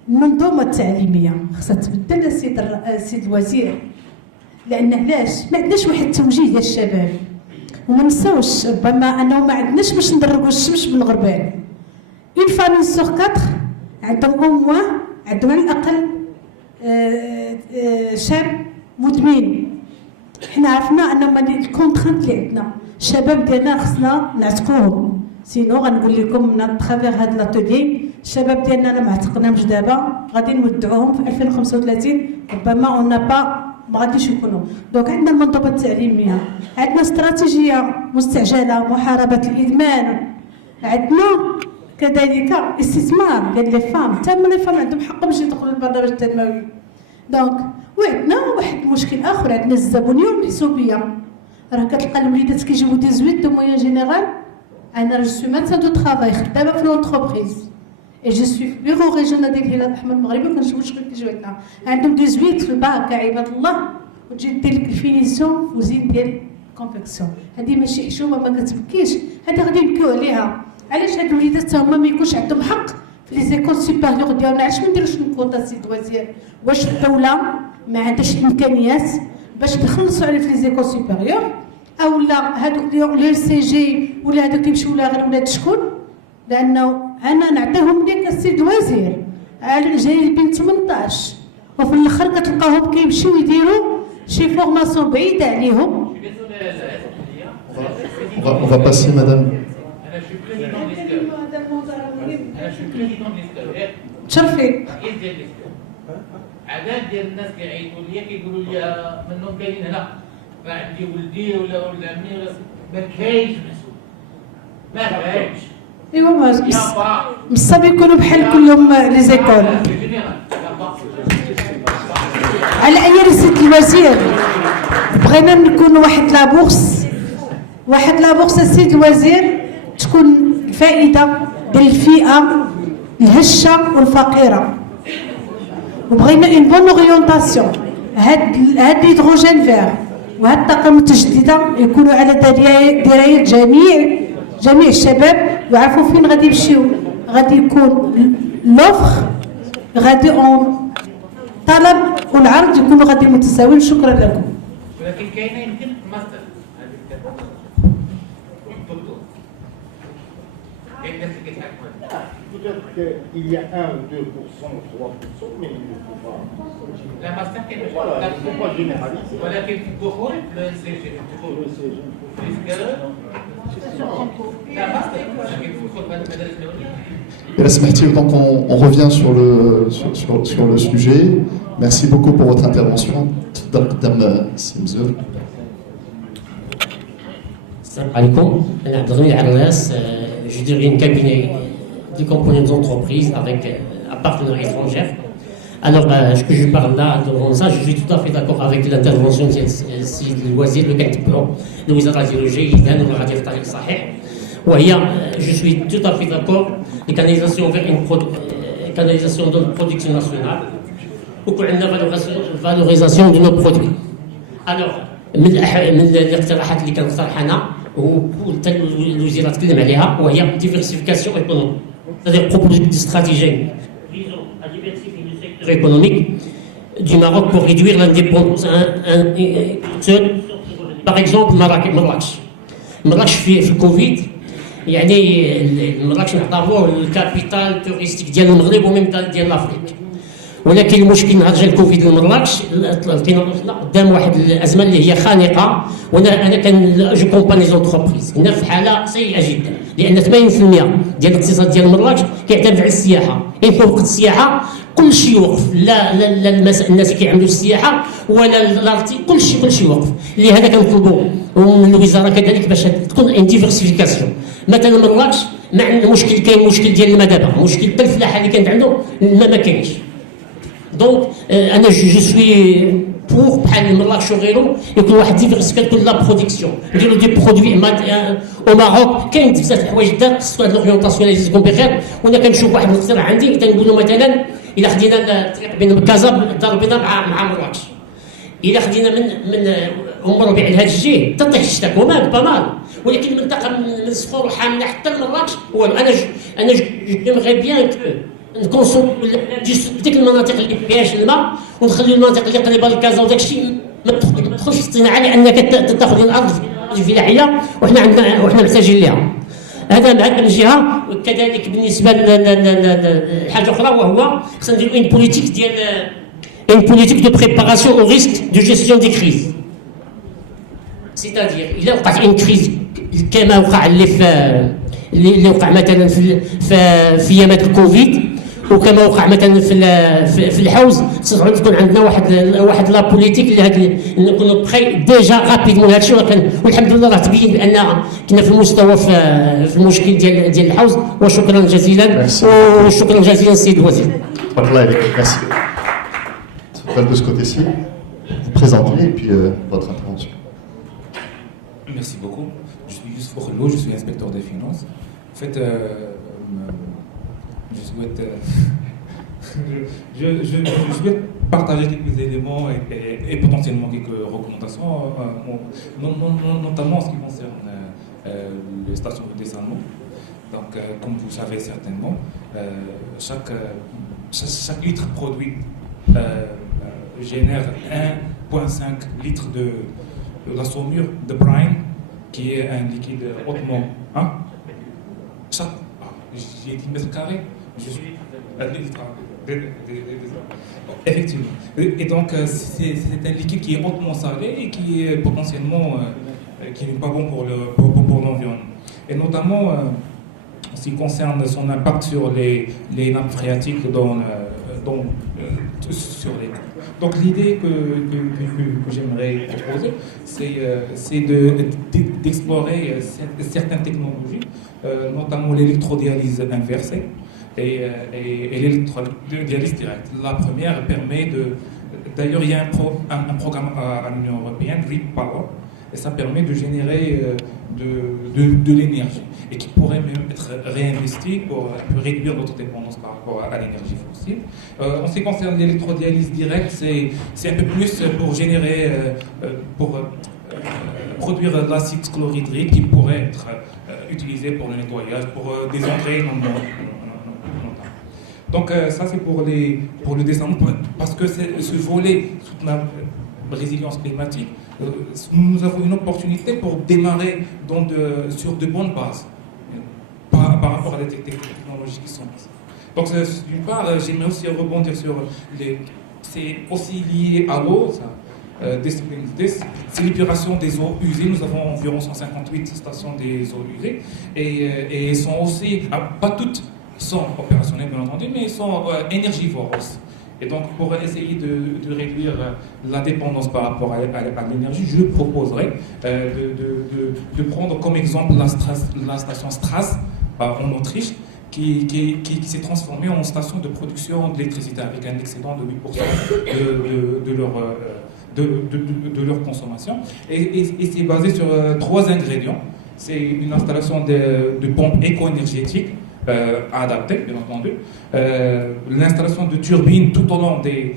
المنظومه التعليميه خصها تبدل السيد الوزير، لان علاش ما عندناش واحد التوجيه ديال الشباب، وما نساوش ربما انه ما عندناش باش ندربوا الشمس بالغربال. اون فامي سور 4 عندهم او موان، عندهم على الاقل شاب مدمن. حنا عرفنا ان الكونترانت اللي عندنا الشباب ديالنا خصنا نعتقوهم، سينو غنقول لكم من ترافيغ هاد لاتولي الشباب ديالنا ما عتقناهمش دابا غادي نودعوهم في 2035 ربما اون با ما غاديش يكونوا. دونك عندنا المنظومه التعليميه، عندنا استراتيجيه مستعجله محاربه الادمان، عندنا كذلك استثمار ديال لي فام، حتى لي فام عندهم حق باش يدخلوا للبرنامج التنموي. دونك وعندنا واحد المشكل اخر، عندنا الزبونيه والمحسوبيه. راه كتلقى الوليدات كيجيبوا 18 دو موين جينيرال. انا جو سوي ميدسان دو ترافاي، خدامه في لونتربريز اي جو سوي في بيرو ريجيونال ديال الهلال الاحمر المغربي، وكنشوف شكون كيجيو عندنا عندهم 18 في الباك عباد الله، وتجي دير لك الفينيسيون وزين ديال كونفيكسيون. هذه ماشي حشومه ما كتبكيش، هذه غادي نبكيو عليها. علاش هاد الوليدات هما ما يكونش عندهم حق في لي زيكول سوبيريور ديالنا؟ علاش ما نديروش الكوطا السيد الوزير؟ واش الدوله ما عندهاش الامكانيات باش نخلصوا على في لي زيكول سوبيريور، او لا هادوك لي سي جي ولا هادوك يمشيو لها غير ولاد شكون؟ لانه انا نعطيهم لك السيد الوزير جايبين 18 وفي الاخر كتلقاهم كيمشيو يديروا شي فورماسيون بعيده عليهم. On va passer, madame. تشرفي عدد ديال الناس كيعيطوا لي كيقولوا لي منهم كاين هنا راه عندي ولدي ولا عمي ولا ما كاينش مسؤول، ما كاينش. ايوا ما مصاب يكونوا بحال كلهم لي زيكول. على اي رسالة الوزير بغينا نكون واحد لابورس السيد الوزير تكون الفائده ديال الفئه الهشه والفقيره، وبغينا اون بون اورينتاسيون. هاد الهيدروجين فير وهاد الطاقه المتجدده يكونوا على درايه جميع الشباب ويعرفوا فين غادي يمشيو. غادي يكون لوفر غادي اون طلب والعرض يكونوا غادي متساويين. شكرا لكم. ولكن كاينه يمكن ماستر Peut-être qu'il y a 1 ou 2%, 3%, mais il ne faut pas. لا ماستر كاين Voilà, il ne faut pas généraliser. ولكن في الدخول لا سي Le CG, لا ماستر ولكن في الدخول في المدارس الاوليه. Et là, Smerti, donc on revient sur le sujet. Merci beaucoup pour votre intervention. Dame Simzer. Salam alaikum. Abdelghani Arnas, je dirais une cabinet de components d'entreprise avec un partenaire étranger. Alors, ce que je parle là, devant ça, je suis tout à fait d'accord avec l'intervention de Sidi Louazir, le Kantipro, le Wizara Dialogie, le Radir Tariq Sahih. Je suis tout à fait d'accord. Les canalisations vers une canalisation de production nationale ou pour une valorisation de nos produits. Alors, من الاقتراحات اللي كنقترحها وحتى الوزيره تكلم عليها وهي ديفيرسيفيكاسيون ايكونوميك c'est-à-dire proposer des stratégies visant à diversifier le secteur économique du Maroc pour réduire l'indépendance par exemple مراكش في الكوفيد يعني مراكش نعتبروه الكابيتال توريستيك ديال المغرب وميم ديال لافريك. ولكن المشكل نهار جا الكوفيد لمراكش لقينا قدام واحد الازمه اللي هي خانقه. وانا كان جو كومباني زونتربريز كنا في حاله سيئه جدا لان 80% ديال الاقتصاد ديال مراكش كيعتمد على السياحه. يعني في وقت السياحه كل شيء يوقف، لا الناس اللي كيعملوا السياحه ولا الارتي، كل شيء وقف. لهذا كنطلبوا من الوزاره كذلك باش تكون ان ديفيرسيفيكاسيون. مثلا مراكش مع المشكل كاين مشكل ديال الماء دابا، مشكل حتى الفلاحه اللي كانت عندهم الماء ما كاينش. دونك انا جو سوي بور بحال مراكش وغيره يكون واحد ديفيرسيفيكاسيون تكون لا برودكسيون، نديرو دي برودوي او ماروك. كاين بزاف الحوايج دار خصو هاد لورينتاسيون اللي تكون بخير. وانا كنشوف واحد الاقتراح عندي تنقولوا مثلا الا خدينا الطريق بين كازا ضربنا مع مراكش، الا خدينا من ام ربيع لهاد الجهه تطيح الشتاء كمان بامال. ولكن المنطقه من صفور وحامله حتى لمراكش والو. انا جيمغي بيان كو نكونسوم ديك المناطق اللي فيهاش الماء ونخليو المناطق اللي قريبه لكازا وداك الشيء ما تدخلش في الصناعه لانك تاخذ الارض فلاحيه وحنا محتاجين لها. هذا من جهه. وكذلك بالنسبه لحاجه اخرى وهو خصنا نديرو ان بوليتيك دو بريباراسيون او ريسك دو جيستيون دي كريز. سيتادير الا وقعت ان كريز كما وقع اللي وقع مثلا في ايامات الكوفيد وكما وقع مثلا في الحوز، خصنا تكون عندنا واحد لا بوليتيك اللي هاد نكونوا بخي ديجا رابيدمون هذا الشيء. والحمد لله راه تبين بان كنا في المستوى في المشكل ديال الحوز. وشكرا جزيلا. وشكرا جزيلا السيد الوزير. الله يبارك فيك. Merci. De ce côté-ci, vous présentez et puis votre intervention. Merci beaucoup. Je suis Youssef Okhlo, je suis inspecteur des finances. En fait, je souhaite, je souhaite partager quelques éléments et potentiellement quelques recommandations, notamment en ce qui concerne les stations de dessalement. Donc, comme vous savez certainement, chaque litre produit génère 1,5 litre de la saumure de brine, qui est un liquide hautement. J'ai dit mètre carré. Effectivement. Et donc, c'est un liquide qui est hautement salé et qui est potentiellement qui n'est pas bon pour l'environnement. Et notamment, en ce qui concerne son impact sur les nappes phréatiques sur les. Donc l'idée que j'aimerais proposer, c'est d'explorer certaines technologies, notamment l'électrodialyse inversée et l'électrodialyse directe. La première permet d'ailleurs il y a un programme à l'Union européenne, REAP Power, et ça permet de générer de l'énergie et qui pourrait même être réinvesti pour réduire notre dépendance par rapport à l'énergie fossile. En ce qui concerne l'électrodialyse directe, c'est un peu plus pour générer, produire de l'acide chlorhydrique qui pourrait être utilisé pour le nettoyage, pour désengrainer Donc ça c'est pour le décembre, parce que ce volet soutenable, résilience climatique, nous avons une opportunité pour démarrer sur de bonnes bases par rapport à les technologies qui sont mises. Donc d'une part, j'aimerais aussi rebondir sur c'est aussi lié à l'eau, c'est l'épuration des eaux usées. Nous avons environ 158 stations des eaux usées et elles sont aussi, pas toutes sont opérationnelles bien entendu, mais elles sont énergivores aussi. Et donc pour essayer de réduire la dépendance par rapport à l'énergie, je proposerais de prendre comme exemple la station Strasse en Autriche, qui s'est transformée en station de production d'électricité avec un excédent de 8% de leur consommation. Et c'est basé sur 3 ingrédients. C'est une installation de pompes éco-énergétiques adaptées, bien entendu. L'installation de turbines tout au long de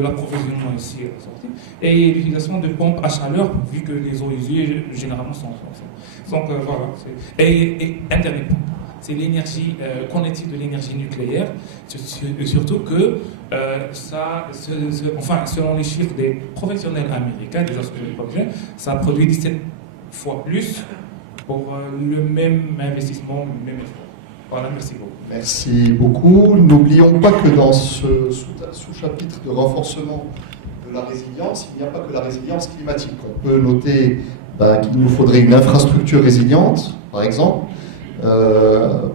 l'approvisionnement ici à la sortie. Et l'utilisation de pompes à chaleur, vu que les eaux usées généralement sont. Donc voilà. Et un dernier point. C'est l'énergie, qu'en est-il de l'énergie nucléaire? Surtout que, selon les chiffres des professionnels américains, des astronomiques, ça produit 17 fois plus pour le même investissement, le même effort. Voilà, merci beaucoup. Merci beaucoup. N'oublions pas que dans ce sous-chapitre de renforcement de la résilience, il n'y a pas que la résilience climatique. On peut noter qu'il nous faudrait une infrastructure résiliente, par exemple.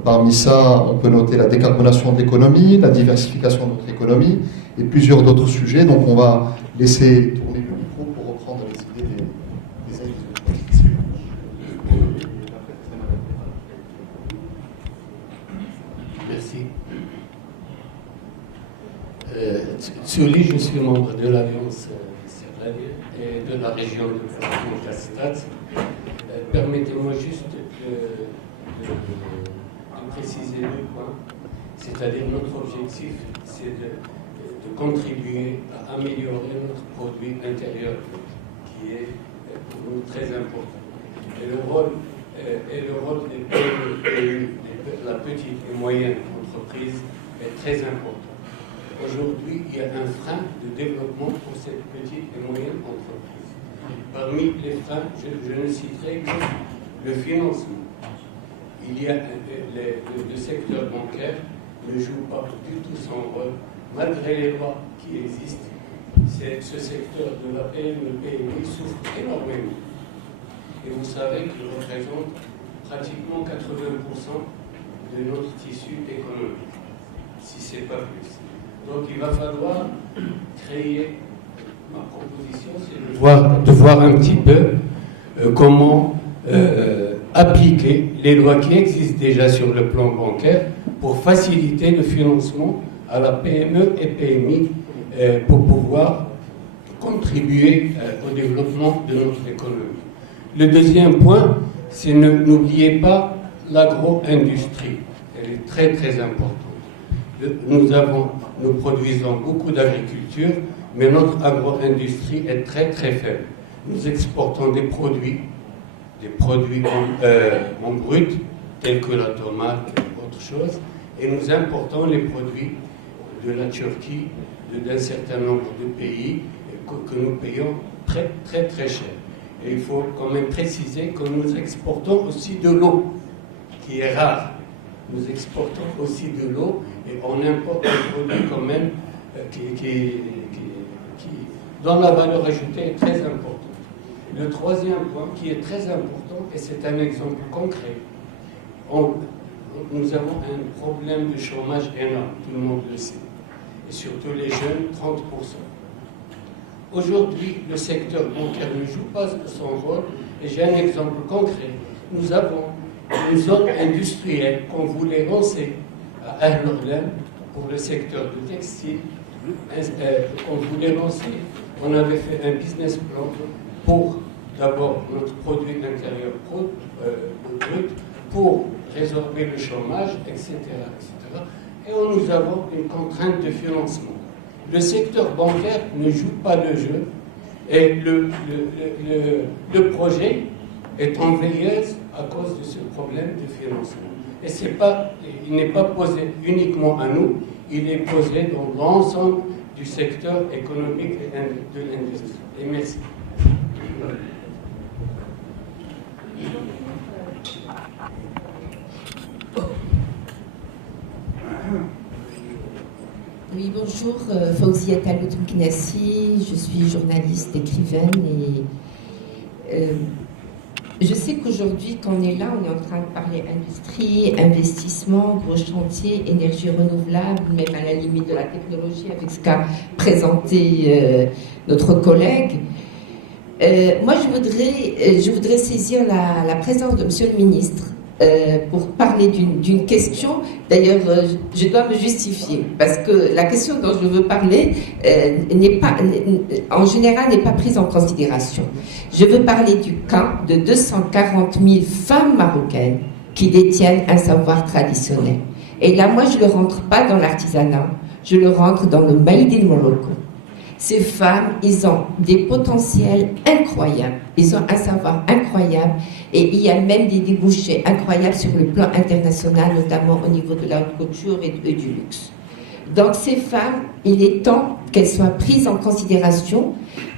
Parmi ça, on peut noter la décarbonation de l'économie, la diversification de notre économie et plusieurs d'autres sujets. Donc on va laisser tourner le micro pour reprendre les idées des invités. Merci. Tsuli, je suis membre de l'Alliance Israël et de la région de Castat. Permettez-moi juste de préciser 2 points. C'est-à-dire notre objectif, c'est de contribuer à améliorer notre produit intérieur, qui est pour nous très important. Et le rôle des PME, la petite et moyenne entreprise, est très important. Aujourd'hui, il y a un frein de développement pour cette petite et moyenne entreprise. Parmi les freins, je ne citerai que le financement. Il y a le secteur bancaire ne joue pas du tout son rôle, malgré les lois qui existent. Ce secteur de la PME souffre énormément. Et vous savez qu'il représente pratiquement 80% de notre tissu économique, si ce n'est pas plus. Donc il va falloir créer, ma proposition, c'est de voir un petit peu comment appliquer les lois qui existent déjà sur le plan bancaire pour faciliter le financement à la PME et PMI pour pouvoir contribuer au développement de notre économie. Le deuxième point, c'est n'oubliez pas l'agro-industrie. Elle est très très importante. Nous produisons beaucoup d'agriculture, mais notre agro-industrie est très très faible. Nous exportons des produits en brut, tels que la tomate et autre chose, et nous importons les produits de la Turquie, d'un certain nombre de pays que nous payons très très très cher. Et il faut quand même préciser que nous exportons aussi de l'eau, qui est rare. Nous exportons aussi de l'eau et on importe des produits quand même dont la valeur ajoutée est très importante. Le troisième point qui est très important, et c'est un exemple concret, nous avons un problème de chômage énorme, tout le monde le sait, et surtout les jeunes, 30%. Aujourd'hui, le secteur bancaire ne joue pas son rôle, et j'ai un exemple concret. Nous avons une zone industrielle qu'on voulait lancer à Ahl-Orlan pour le secteur du textile. On voulait lancer, on avait fait un business plan pour d'abord notre produit intérieur brut, pour résorber le chômage, etc., etc. Et nous avons une contrainte de financement. Le secteur bancaire ne joue pas le jeu et le projet est en veilleuse à cause de ce problème de financement. Et il n'est pas posé uniquement à nous, il est posé dans l'ensemble du secteur économique et de l'industrie. Et merci. Oui, bonjour, Fawzia Talout Mknassi, je suis journaliste, écrivaine et je sais qu'aujourd'hui, quand on est là, on est en train de parler industrie, investissement, gros chantier, énergie renouvelable, même à la limite de la technologie avec ce qu'a présenté notre collègue. Moi, je voudrais saisir la présence de Monsieur le Ministre pour parler d'une question. D'ailleurs, je dois me justifier parce que la question dont je veux parler en général n'est pas prise en considération. Je veux parler du cas de 240 000 femmes marocaines qui détiennent un savoir traditionnel. Et là, moi, je ne le rentre pas dans l'artisanat, je le rentre dans le Made in Morocco. Ces femmes, ils ont des potentiels incroyables, ils ont un savoir incroyable et il y a même des débouchés incroyables sur le plan international, notamment au niveau de la haute couture et du luxe. Donc ces femmes, il est temps qu'elles soient prises en considération,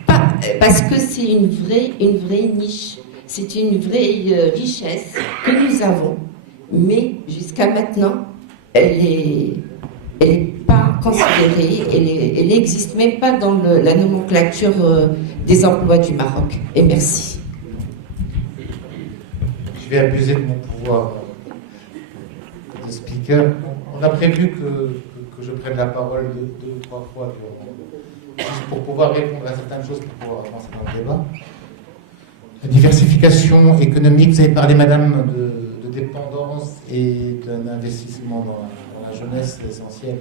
parce que c'est une vraie niche, c'est une vraie richesse que nous avons, mais jusqu'à maintenant, elle est pas considérée, elle n'existe même pas dans la nomenclature des emplois du Maroc. Et merci. Je vais abuser de mon pouvoir de speaker. On a prévu que je prenne la parole deux ou trois fois juste pour pouvoir répondre à certaines choses, pour pouvoir avancer dans le débat. La diversification économique, vous avez parlé, madame, de dépendance et d'un investissement dans la jeunesse, c'est essentiel.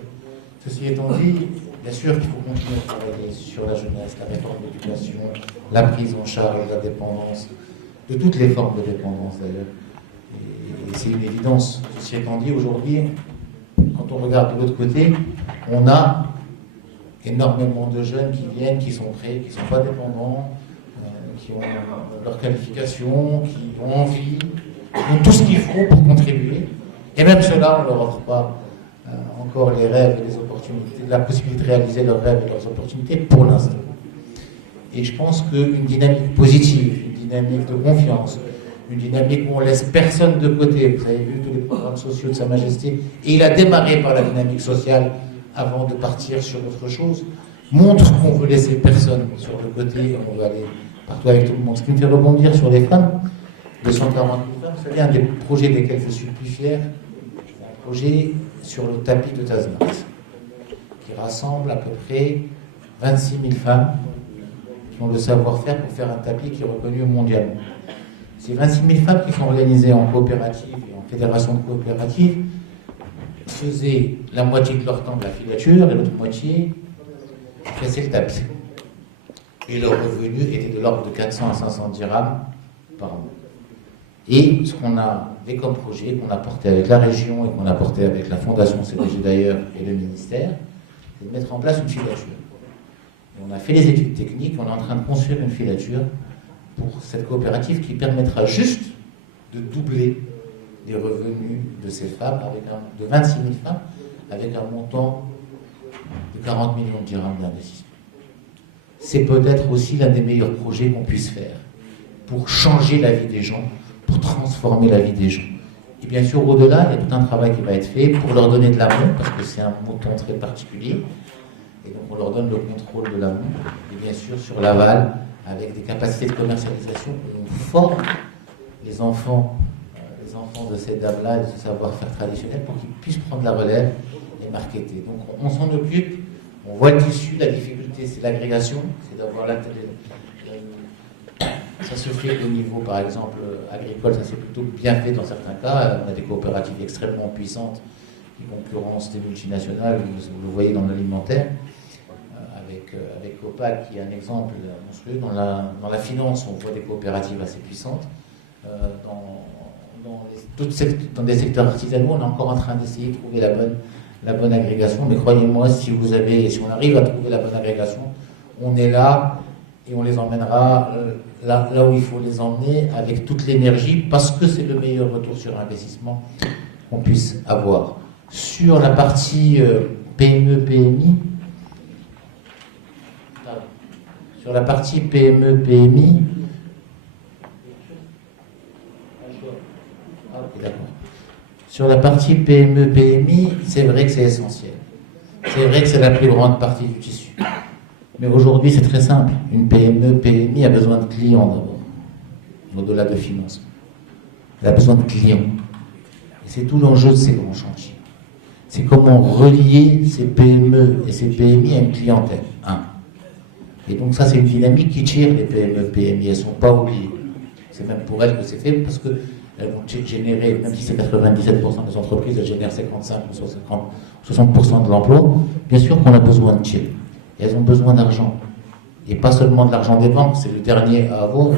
Ceci étant dit, bien sûr qu'il faut continuer à travailler sur la jeunesse, la réforme de l'éducation, la prise en charge de la dépendance, de toutes les formes de dépendance d'ailleurs. Et c'est une évidence. Ceci étant dit, aujourd'hui, quand on regarde de l'autre côté, on a énormément de jeunes qui viennent, qui sont prêts, qui ne sont pas dépendants, qui ont leur qualification, qui ont envie, qui ont tout ce qu'il faut pour contribuer. Et même ceux-là, on ne leur offre pas encore les rêves et les opportunités, la possibilité de réaliser leurs rêves et leurs opportunités pour l'instant. Et je pense qu'une dynamique positive, une dynamique de confiance, une dynamique où on laisse personne de côté, vous avez vu tous les programmes sociaux de Sa Majesté, et il a démarré par la dynamique sociale avant de partir sur autre chose, montre qu'on veut laisser personne sur le côté, on veut aller partout avec tout le monde. Ce qui me fait rebondir sur les femmes, 240 000 femmes, vous savez, un des projets desquels je suis le plus fier, c'est un projet sur le tapis de Tazmalt, qui rassemble à peu près 26 000 femmes qui ont le savoir-faire pour faire un tapis qui est reconnu mondialement. Ces 26 000 femmes qui sont organisées en coopérative et en fédération de coopératives faisaient la moitié de leur temps de la filature et l'autre moitié presser le tapis. Et leur revenu était de l'ordre de 400 à 500 dirhams par mois. Et ce qu'on avait comme projet, qu'on a porté avec la région et qu'on a porté avec la Fondation CDG d'ailleurs et le ministère, c'est de mettre en place une filature. Et on a fait les études techniques, on est en train de construire une filature pour cette coopérative qui permettra juste de doubler les revenus de ces femmes, de 26 000 femmes, avec un montant de 40 millions de dirhams d'investissement. C'est peut-être aussi l'un des meilleurs projets qu'on puisse faire pour changer la vie des gens, pour transformer la vie des gens. Et bien sûr, au-delà, il y a tout un travail qui va être fait pour leur donner de l'amont, parce que c'est un mouton très particulier. Et donc, on leur donne le contrôle de l'amont. Et bien sûr, sur l'aval, avec des capacités de commercialisation, on forme les enfants de ces dames-là et de ce savoir-faire traditionnel pour qu'ils puissent prendre la relève et marketer. Donc, on s'en occupe, on voit le tissu, la difficulté, c'est l'agrégation, c'est d'avoir ça se fait au niveau, par exemple, agricole, ça s'est plutôt bien fait dans certains cas. On a des coopératives extrêmement puissantes qui concurrencent des multinationales, vous le voyez dans l'alimentaire, avec Copal qui est un exemple monstrueux. Dans la finance, on voit des coopératives assez puissantes. Dans des secteurs artisanaux, on est encore en train d'essayer de trouver la bonne agrégation. Mais croyez-moi, si on arrive à trouver la bonne agrégation, on est là et on les emmènera là où il faut les emmener avec toute l'énergie, parce que c'est le meilleur retour sur investissement qu'on puisse avoir. Sur la partie PME, PMI, sur la partie PME, PMI, sur la partie PME, PMI, c'est vrai que c'est essentiel. C'est vrai que c'est la plus grande partie du tissu. Mais aujourd'hui, c'est très simple. Une PME, PMI a besoin de clients d'abord, au-delà de financement. Elle a besoin de clients. Et c'est tout l'enjeu de ces grands chantiers. C'est comment relier ces PME et ces PMI à une clientèle. Et donc ça, c'est une dynamique qui tire les PME, PMI. Elles ne sont pas oubliées. C'est même pour elles que c'est fait, parce qu'elles vont générer, même si c'est 97% des entreprises, elles génèrent 55 ou 60% de l'emploi. Bien sûr qu'on a besoin de tirer. Et elles ont besoin d'argent. Et pas seulement de l'argent des banques, c'est le dernier à avoir.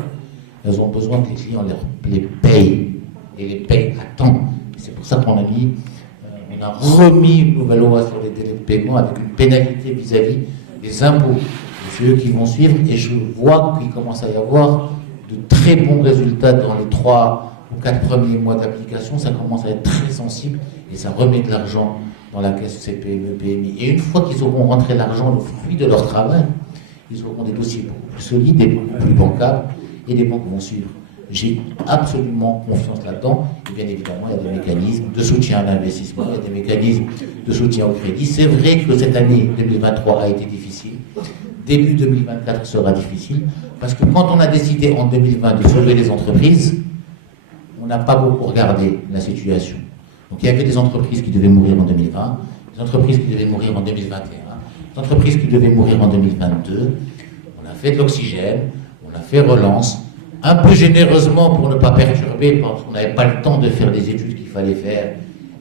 Elles ont besoin que les clients les payent. Et les payent à temps. C'est pour ça qu'on a mis, on a remis une nouvelle loi sur les délais de paiement avec une pénalité vis-à-vis des impôts. Et c'est eux qui vont suivre. Et je vois qu'il commence à y avoir de très bons résultats dans les 3 ou 4 premiers mois d'application. Ça commence à être très sensible et ça remet de l'argent dans la caisse de ces PME, PMI. Et une fois qu'ils auront rentré l'argent, le fruit de leur travail, ils auront des dossiers beaucoup plus solides et beaucoup plus bancables et les banques vont suivre. J'ai absolument confiance là-dedans. Et bien évidemment, il y a des mécanismes de soutien à l'investissement, il y a des mécanismes de soutien au crédit. C'est vrai que cette année 2023 a été difficile. Début 2024 sera difficile. Parce que quand on a décidé en 2020 de sauver les entreprises, on n'a pas beaucoup regardé la situation. Donc il y avait des entreprises qui devaient mourir en 2020, des entreprises qui devaient mourir en 2021, des entreprises qui devaient mourir en 2022. On a fait de l'oxygène, on a fait relance, un peu généreusement pour ne pas perturber, parce qu'on n'avait pas le temps de faire les études qu'il fallait faire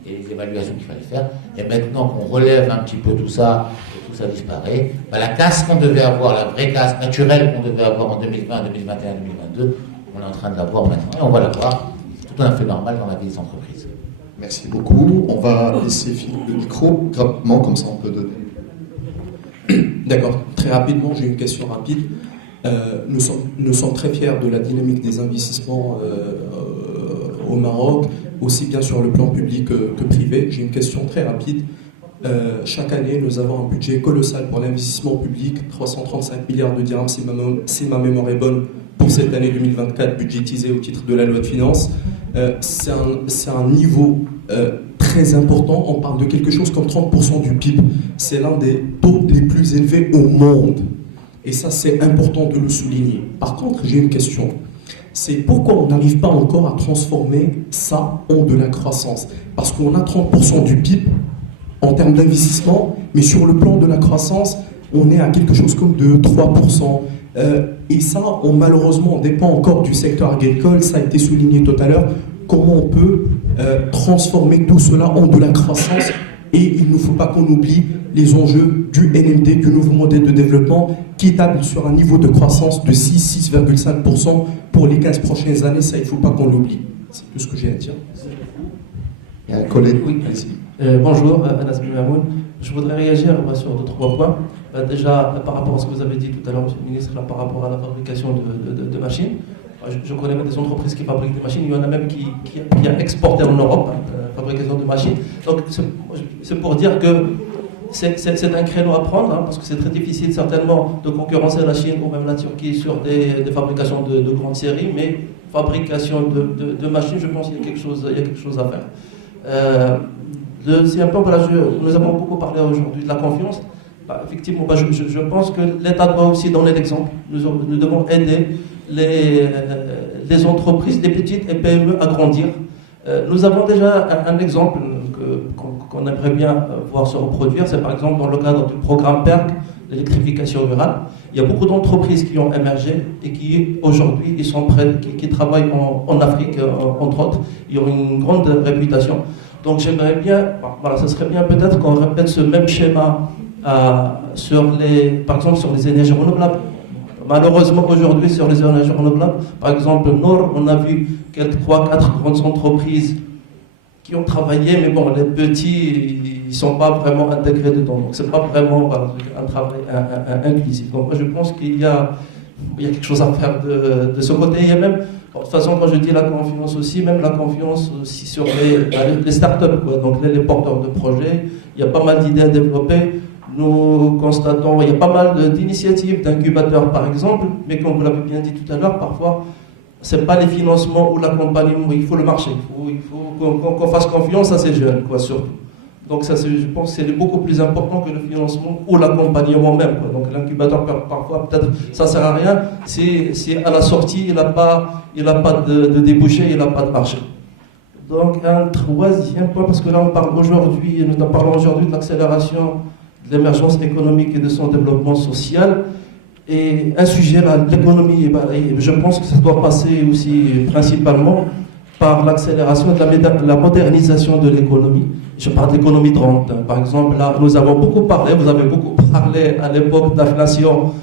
et les évaluations qu'il fallait faire. Et maintenant qu'on relève un petit peu tout ça, et tout ça disparaît, la casse qu'on devait avoir, la vraie casse naturelle qu'on devait avoir en 2020, 2021, 2022, on est en train de l'avoir maintenant et on va l'avoir. C'est tout à fait normal dans la vie des entreprises. Merci beaucoup. On va laisser filer le micro rapidement, comme ça on peut donner. D'accord. Très rapidement, j'ai une question rapide. Nous sommes très fiers de la dynamique des investissements au Maroc, aussi bien sur le plan public que privé. J'ai une question très rapide. Chaque année, nous avons un budget colossal pour l'investissement public, 335 milliards de dirhams, si ma mémoire est bonne, pour cette année 2024, budgétisé au titre de la loi de finances. C'est un niveau très important. On parle de quelque chose comme 30% du PIB. C'est l'un des taux les plus élevés au monde. Et ça, c'est important de le souligner. Par contre, j'ai une question. C'est pourquoi on n'arrive pas encore à transformer ça en de la croissance? Parce qu'on a 30% du PIB en termes d'investissement, mais sur le plan de la croissance, on est à quelque chose comme de 3%. Et ça, malheureusement, on dépend encore du secteur agricole. Ça a été souligné tout à l'heure. Comment on peut transformer tout cela en de la croissance? Et il ne faut pas qu'on oublie les enjeux du NMD, du nouveau modèle de développement, qui table sur un niveau de croissance de 6,5% pour les 15 prochaines années. Ça, il ne faut pas qu'on l'oublie. C'est tout ce que j'ai à dire. Il y a un collègue. Oui. Bonjour, Anas Bimamoun. Je voudrais réagir sur 2-3 points. Déjà, par rapport à ce que vous avez dit tout à l'heure, Monsieur le ministre, par rapport à la fabrication de machines. Je connais même des entreprises qui fabriquent des machines. Il y en a même qui a exporté en Europe, la fabrication de machines. Donc, c'est pour dire que c'est un créneau à prendre, parce que c'est très difficile certainement de concurrencer la Chine ou même la Turquie sur des fabrications de grandes séries, mais fabrication de machines, je pense qu'il y a quelque chose à faire. Deuxième point, nous avons beaucoup parlé aujourd'hui de la confiance. Effectivement, je pense que l'État doit aussi donner l'exemple. Nous devons aider les entreprises, les petites et PME à grandir. Nous avons déjà un exemple qu'on aimerait bien voir se reproduire, c'est par exemple dans le cadre du programme PERC, l'électrification rurale. Il y a beaucoup d'entreprises qui ont émergé et qui aujourd'hui ils sont prêts, qui travaillent en Afrique entre autres. Ils ont une grande réputation. Donc j'aimerais bien, ce serait bien peut-être qu'on répète ce même schéma par exemple sur les énergies renouvelables. Malheureusement aujourd'hui sur les énergies renouvelables, par exemple Nord, on a vu quelques 3-4 grandes entreprises qui ont travaillé, mais bon, les petits, ils ne sont pas vraiment intégrés dedans. Donc ce n'est pas vraiment un travail inclusif. Donc moi je pense qu'il y a quelque chose à faire de ce côté. Il y a même De toute façon, quand je dis la confiance aussi, même la confiance aussi sur les startups, quoi. Donc les porteurs de projets, il y a pas mal d'idées à développer. Nous constatons, il y a pas mal d'initiatives, d'incubateurs par exemple, mais comme vous l'avez bien dit tout à l'heure, parfois, ce n'est pas les financements ou l'accompagnement, il faut le marché. Il faut qu'on fasse confiance à ces jeunes, quoi, surtout. Donc ça, je pense que c'est beaucoup plus important que le financement ou l'accompagnement même, quoi. Donc l'incubateur, parfois, peut-être, ça ne sert à rien. C'est à la sortie, il n'a pas de débouché, il n'a pas de marché. Donc un troisième point, parce que là, nous parlons aujourd'hui de l'accélération de l'émergence économique et de son développement social. Et un sujet, là, l'économie, je pense que ça doit passer aussi principalement par l'accélération de la modernisation de l'économie. Je parle d'économie de rente. Par exemple, là, nous avons beaucoup parlé, vous avez beaucoup parlé à l'époque d'inflation,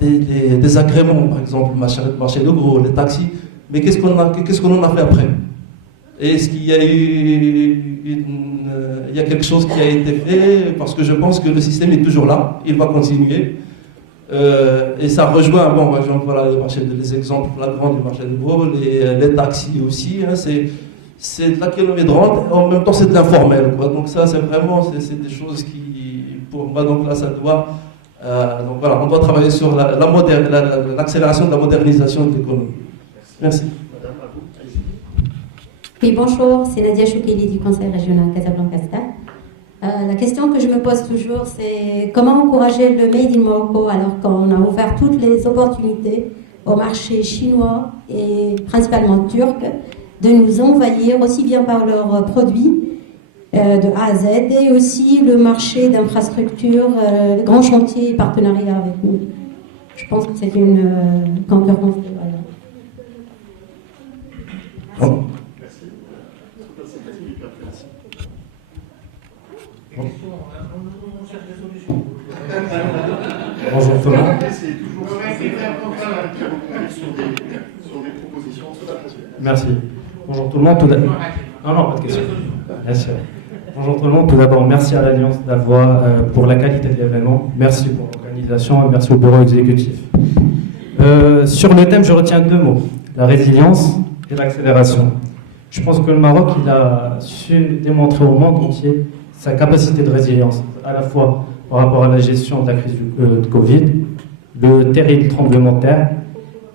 des agréments, par exemple, le marché de gros, les taxis. Mais qu'est-ce qu'on en a fait après? Est-ce qu'il y a il y a quelque chose qui a été fait? Parce que je pense que le système est toujours là, il va continuer. Et ça rejoint, bon, par exemple, voilà, les exemples flagrants du marché de gros, les taxis aussi, hein, c'est de l'économie de rente, en même temps c'est de l'informel, quoi. Donc ça, c'est vraiment, c'est des choses qui, pour moi, donc là, ça doit, donc voilà, on doit travailler sur l'accélération de la modernisation de l'économie. Merci. Oui, bonjour, c'est Nadia Choukeli du Conseil régional Casablanca-Cascade. La question que je me pose toujours, c'est comment encourager le Made in Morocco alors qu'on a ouvert toutes les opportunités au marché chinois et principalement turc de nous envahir aussi bien par leurs produits de A à Z et aussi le marché d'infrastructures, les grands chantiers et partenariats avec nous. Je pense que c'est une concurrence de valeur. Oh. Bonjour tout le monde. Merci. Bonjour tout le monde. Non, pas de question. Merci. Bonjour tout le monde. Tout d'abord, merci à l'Alliance d'avoir pour la qualité de l'événement. Merci pour l'organisation et merci au bureau exécutif. Sur le thème, je retiens deux mots, la résilience et l'accélération. Je pense que le Maroc, il a su démontrer au monde entier sa capacité de résilience, à la fois par rapport à la gestion de la crise de Covid, le terrible tremblement de terre.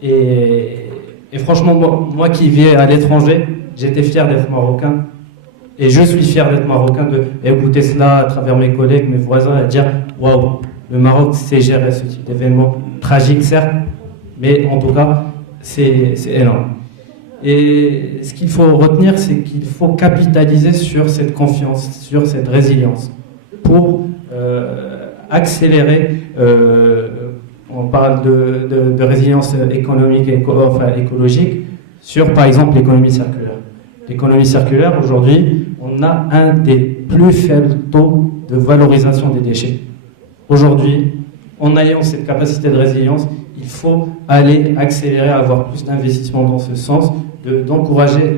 Et franchement, moi qui vis à l'étranger, j'étais fier d'être marocain. Et je suis fier d'être marocain, d'écouter cela à travers mes collègues, mes voisins, et dire waouh, le Maroc sait gérer ce type d'événement. Tragique, certes, mais en tout cas, c'est énorme. Et ce qu'il faut retenir, c'est qu'il faut capitaliser sur cette confiance, sur cette résilience, pour accélérer, on parle de résilience économique et écologique, sur par exemple l'économie circulaire. L'économie circulaire, aujourd'hui, on a un des plus faibles taux de valorisation des déchets. Aujourd'hui, en ayant cette capacité de résilience, il faut aller accélérer, avoir plus d'investissements dans ce sens, d'encourager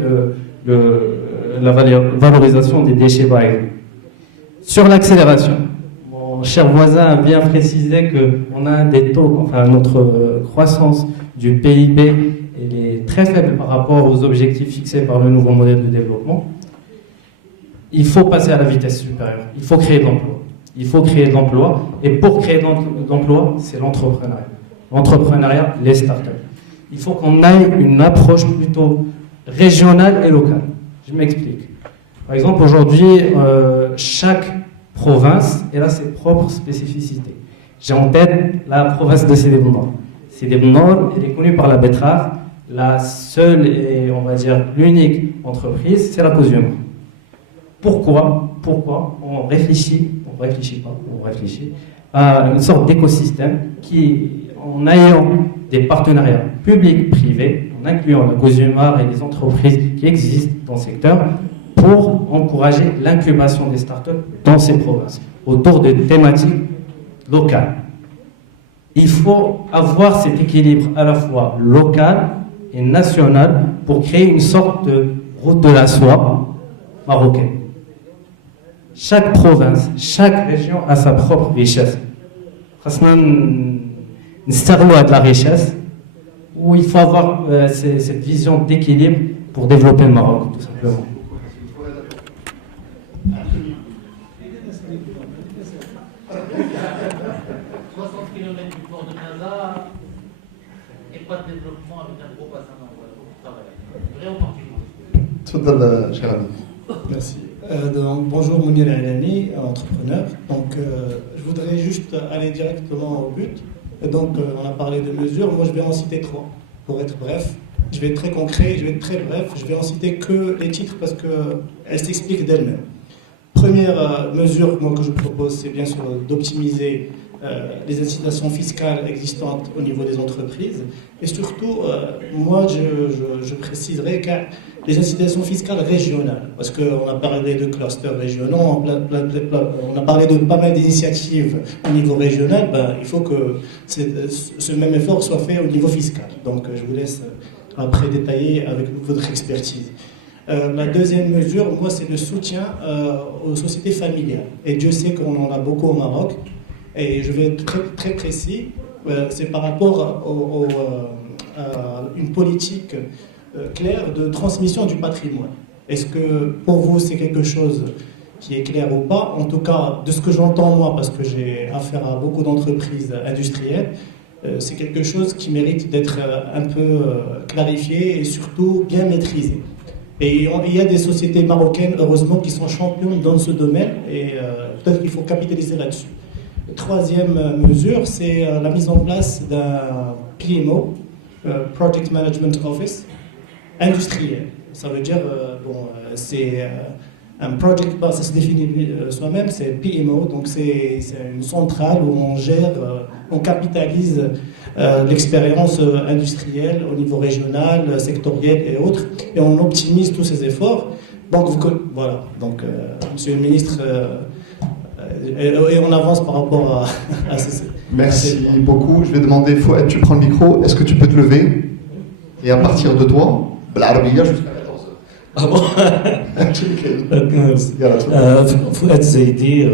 la valorisation des déchets par exemple. Sur l'accélération, mon cher voisin a bien précisé qu'on a un des taux, enfin notre croissance du PIB, elle est très faible par rapport aux objectifs fixés par le nouveau modèle de développement. Il faut passer à la vitesse supérieure, il faut créer de l'emploi. Il faut créer de l'emploi, et pour créer de l'emploi, c'est l'entrepreneuriat. L'entrepreneuriat, les startups. Il faut qu'on aille une approche plutôt régionale et locale. Je m'explique. Par exemple, aujourd'hui, chaque province elle a ses propres spécificités. J'ai en tête la province de Sidi Bou Nord. Sidi Bou Nord, elle est connue par la betterave. La seule et, on va dire, l'unique entreprise, c'est la Cosium. Pourquoi on réfléchit à une sorte d'écosystème qui, en ayant des partenariats publics-privés, en incluant la Cosumar et les entreprises qui existent dans le secteur, pour encourager l'incubation des startups dans ces provinces, autour de thématiques locales. Il faut avoir cet équilibre à la fois local et national pour créer une sorte de route de la soie marocaine. Chaque province, chaque région a sa propre richesse. Nous avons de la richesse où il faut avoir cette vision d'équilibre pour développer le Maroc, tout simplement. Développement avec un gros bassin d'emploi pour travailler. Vraie opportunité. Cher ami. Merci. Donc, bonjour, Mounir Alani, entrepreneur. Donc, je voudrais juste aller directement au but. Donc, on a parlé de mesures. Moi, je vais en citer 3 pour être bref. Je vais être très concret, je vais être très bref. Je vais en citer que les titres parce qu'elles s'expliquent d'elles-mêmes. Première mesure moi, que je propose, c'est bien sûr d'optimiser les incitations fiscales existantes au niveau des entreprises. Et surtout, moi, je préciserai que les incitations fiscales régionales, parce qu'on a parlé de clusters régionaux, on a parlé de pas mal d'initiatives au niveau régional, il faut que ce même effort soit fait au niveau fiscal. Donc, je vous laisse après détailler avec votre expertise. La deuxième mesure, moi, c'est le soutien aux sociétés familiales. Et Dieu sait qu'on en a beaucoup au Maroc. Et je vais être très, très précis, c'est par rapport à une politique claire de transmission du patrimoine. Est-ce que pour vous c'est quelque chose qui est clair ou pas? En tout cas, de ce que j'entends moi, parce que j'ai affaire à beaucoup d'entreprises industrielles, c'est quelque chose qui mérite d'être un peu clarifié et surtout bien maîtrisé. Et il y a des sociétés marocaines, heureusement, qui sont championnes dans ce domaine et peut-être qu'il faut capitaliser là-dessus. Troisième mesure, c'est la mise en place d'un PMO, Project Management Office, industriel. Ça veut dire, c'est un project, ça se définit soi-même, c'est PMO, donc c'est une centrale où on gère, on capitalise l'expérience industrielle au niveau régional, sectoriel et autres, et on optimise tous ces efforts. Donc voilà, donc Monsieur le Ministre, et on avance par rapport à ces... Merci beaucoup. Je vais demander, Fouad, tu prends le micro, est-ce que tu peux te lever? Et à partir de toi, Blarabia jusqu'à 14h. Ah bon? Fouad Zaidi,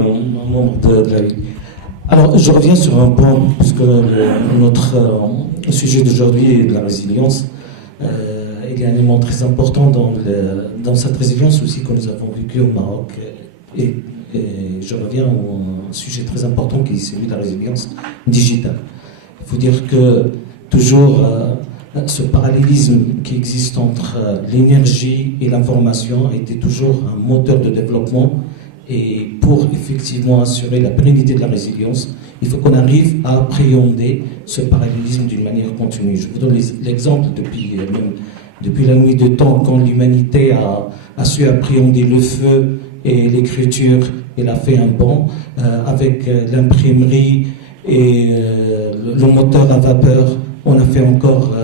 membre de la Ligue. Alors, je reviens sur un point, puisque notre sujet d'aujourd'hui est de la résilience. Il y a un élément très important dans cette résilience aussi que nous avons vécu au Maroc. Et je reviens à un sujet très important qui est celui de la résilience digitale. Il faut dire que toujours ce parallélisme qui existe entre l'énergie et l'information a été toujours un moteur de développement, et pour effectivement assurer la pérennité de la résilience, il faut qu'on arrive à appréhender ce parallélisme d'une manière continue. Je vous donne l'exemple depuis la nuit des temps, quand l'humanité a su appréhender le feu et l'écriture, elle a fait un bond avec l'imprimerie et le moteur à vapeur. On a fait encore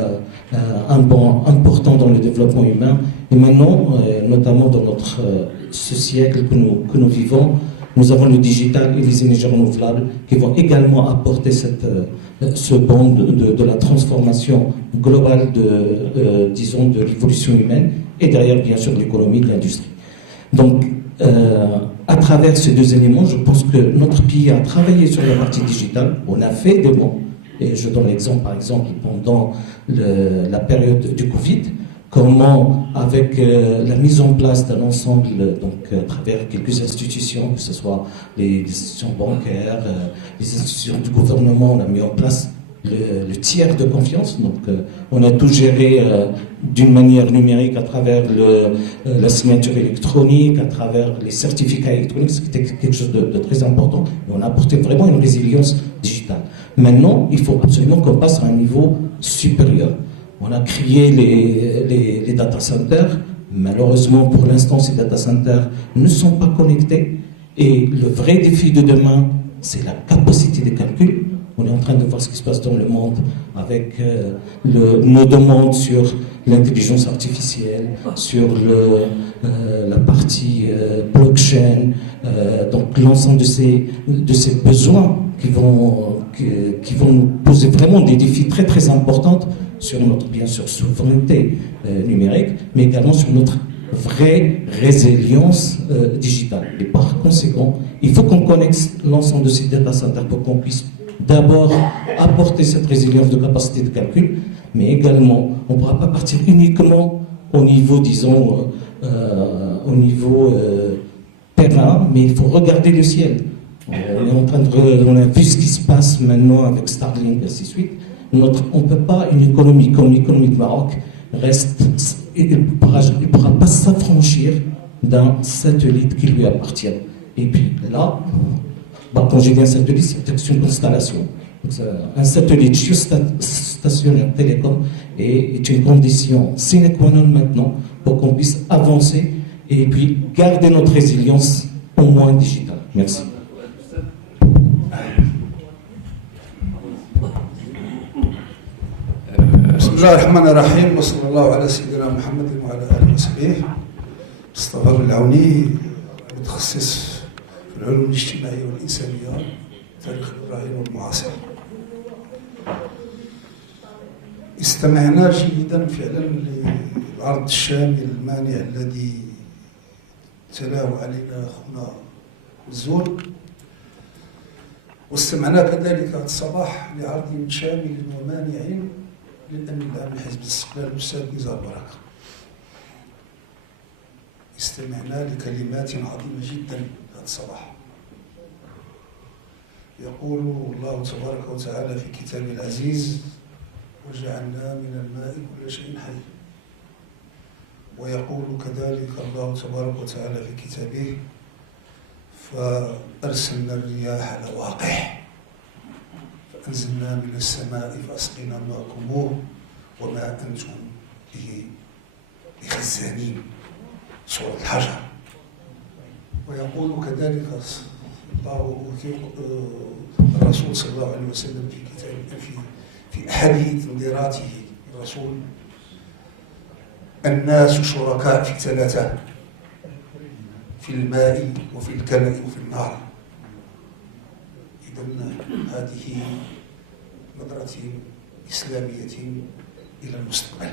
un bond important dans le développement humain. Et maintenant, notamment dans ce siècle que nous vivons, nous avons le digital et les énergies renouvelables qui vont également apporter ce bond de la transformation globale de l'évolution humaine et derrière, bien sûr, l'économie de l'industrie. Donc, à travers ces deux éléments, je pense que notre pays a travaillé sur la partie digitale. On a fait des bons. Et je donne l'exemple, par exemple, pendant la période du Covid, comment, avec la mise en place d'un ensemble, donc à travers quelques institutions, que ce soit les institutions bancaires, les institutions du gouvernement, on a mis en place le tiers de confiance. Donc, on a tout géré d'une manière numérique à travers la signature électronique, à travers les certificats électroniques. C'était quelque chose de très important. Et on a apporté vraiment une résilience digitale. Maintenant, il faut absolument qu'on passe à un niveau supérieur. On a créé les data centers. Malheureusement, pour l'instant, ces data centers ne sont pas connectés. Et le vrai défi de demain, c'est la capacité de calcul. On est en train de voir ce qui se passe dans le monde avec nos demandes sur l'intelligence artificielle, sur la partie blockchain, donc l'ensemble de ces besoins qui vont nous poser vraiment des défis très très importants sur notre, bien sûr, souveraineté numérique, mais également sur notre vraie résilience digitale. Et par conséquent, il faut qu'on connecte l'ensemble de ces data centers pour qu'on puisse d'abord apporter cette résilience de capacité de calcul, Mais également, on ne pourra pas partir uniquement au niveau, disons, au niveau terrain, mais il faut regarder le ciel. On a vu ce qui se passe maintenant avec Starlink et ainsi de suite. On ne peut pas, une économie comme l'économie du Maroc, il ne pourra pas s'affranchir d'un satellite qui lui appartient. Et puis là, quand j'ai dit un satellite, c'est une constellation. Un satellite stationnaire télécom est une condition sine qua non maintenant pour qu'on puisse avancer et puis garder notre résilience au moins digitale. Merci. بسم الله الرحمن الرحيم وصلى الله على سيدنا محمد وعلى اله وصحبه. مصطفى بالعوني متخصص في العلوم الاجتماعيه والانسانيه تاريخ الابراهيم والمعاصر. استمعنا جيدا فعلا للعرض الشامل المانع الذي تلاه علينا اخونا الزول، واستمعنا كذلك هذا الصباح لعرض شامل ومانع للأمين العام لحزب الاستقلال الأستاذ نزار بركة. استمعنا لكلمات عظيمة جدا هذا الصباح. يقول الله تبارك وتعالى في كتابه العزيز: وجعلنا من الماء كل شيء حي. ويقول كذلك الله تبارك وتعالى في كتابه: فأرسلنا الرياح لواقح فأنزلنا من السماء فأسقيناكموه وما أنتم به بخزانين. سورة الحجر. ويقول كذلك الرسول صلى الله عليه وسلم في كتاب في أحد تنذيراته الرسول: الناس شركاء في ثلاثة: في الماء وفي الكلى وفي النار. إذن هذه نظرة إسلامية إلى المستقبل.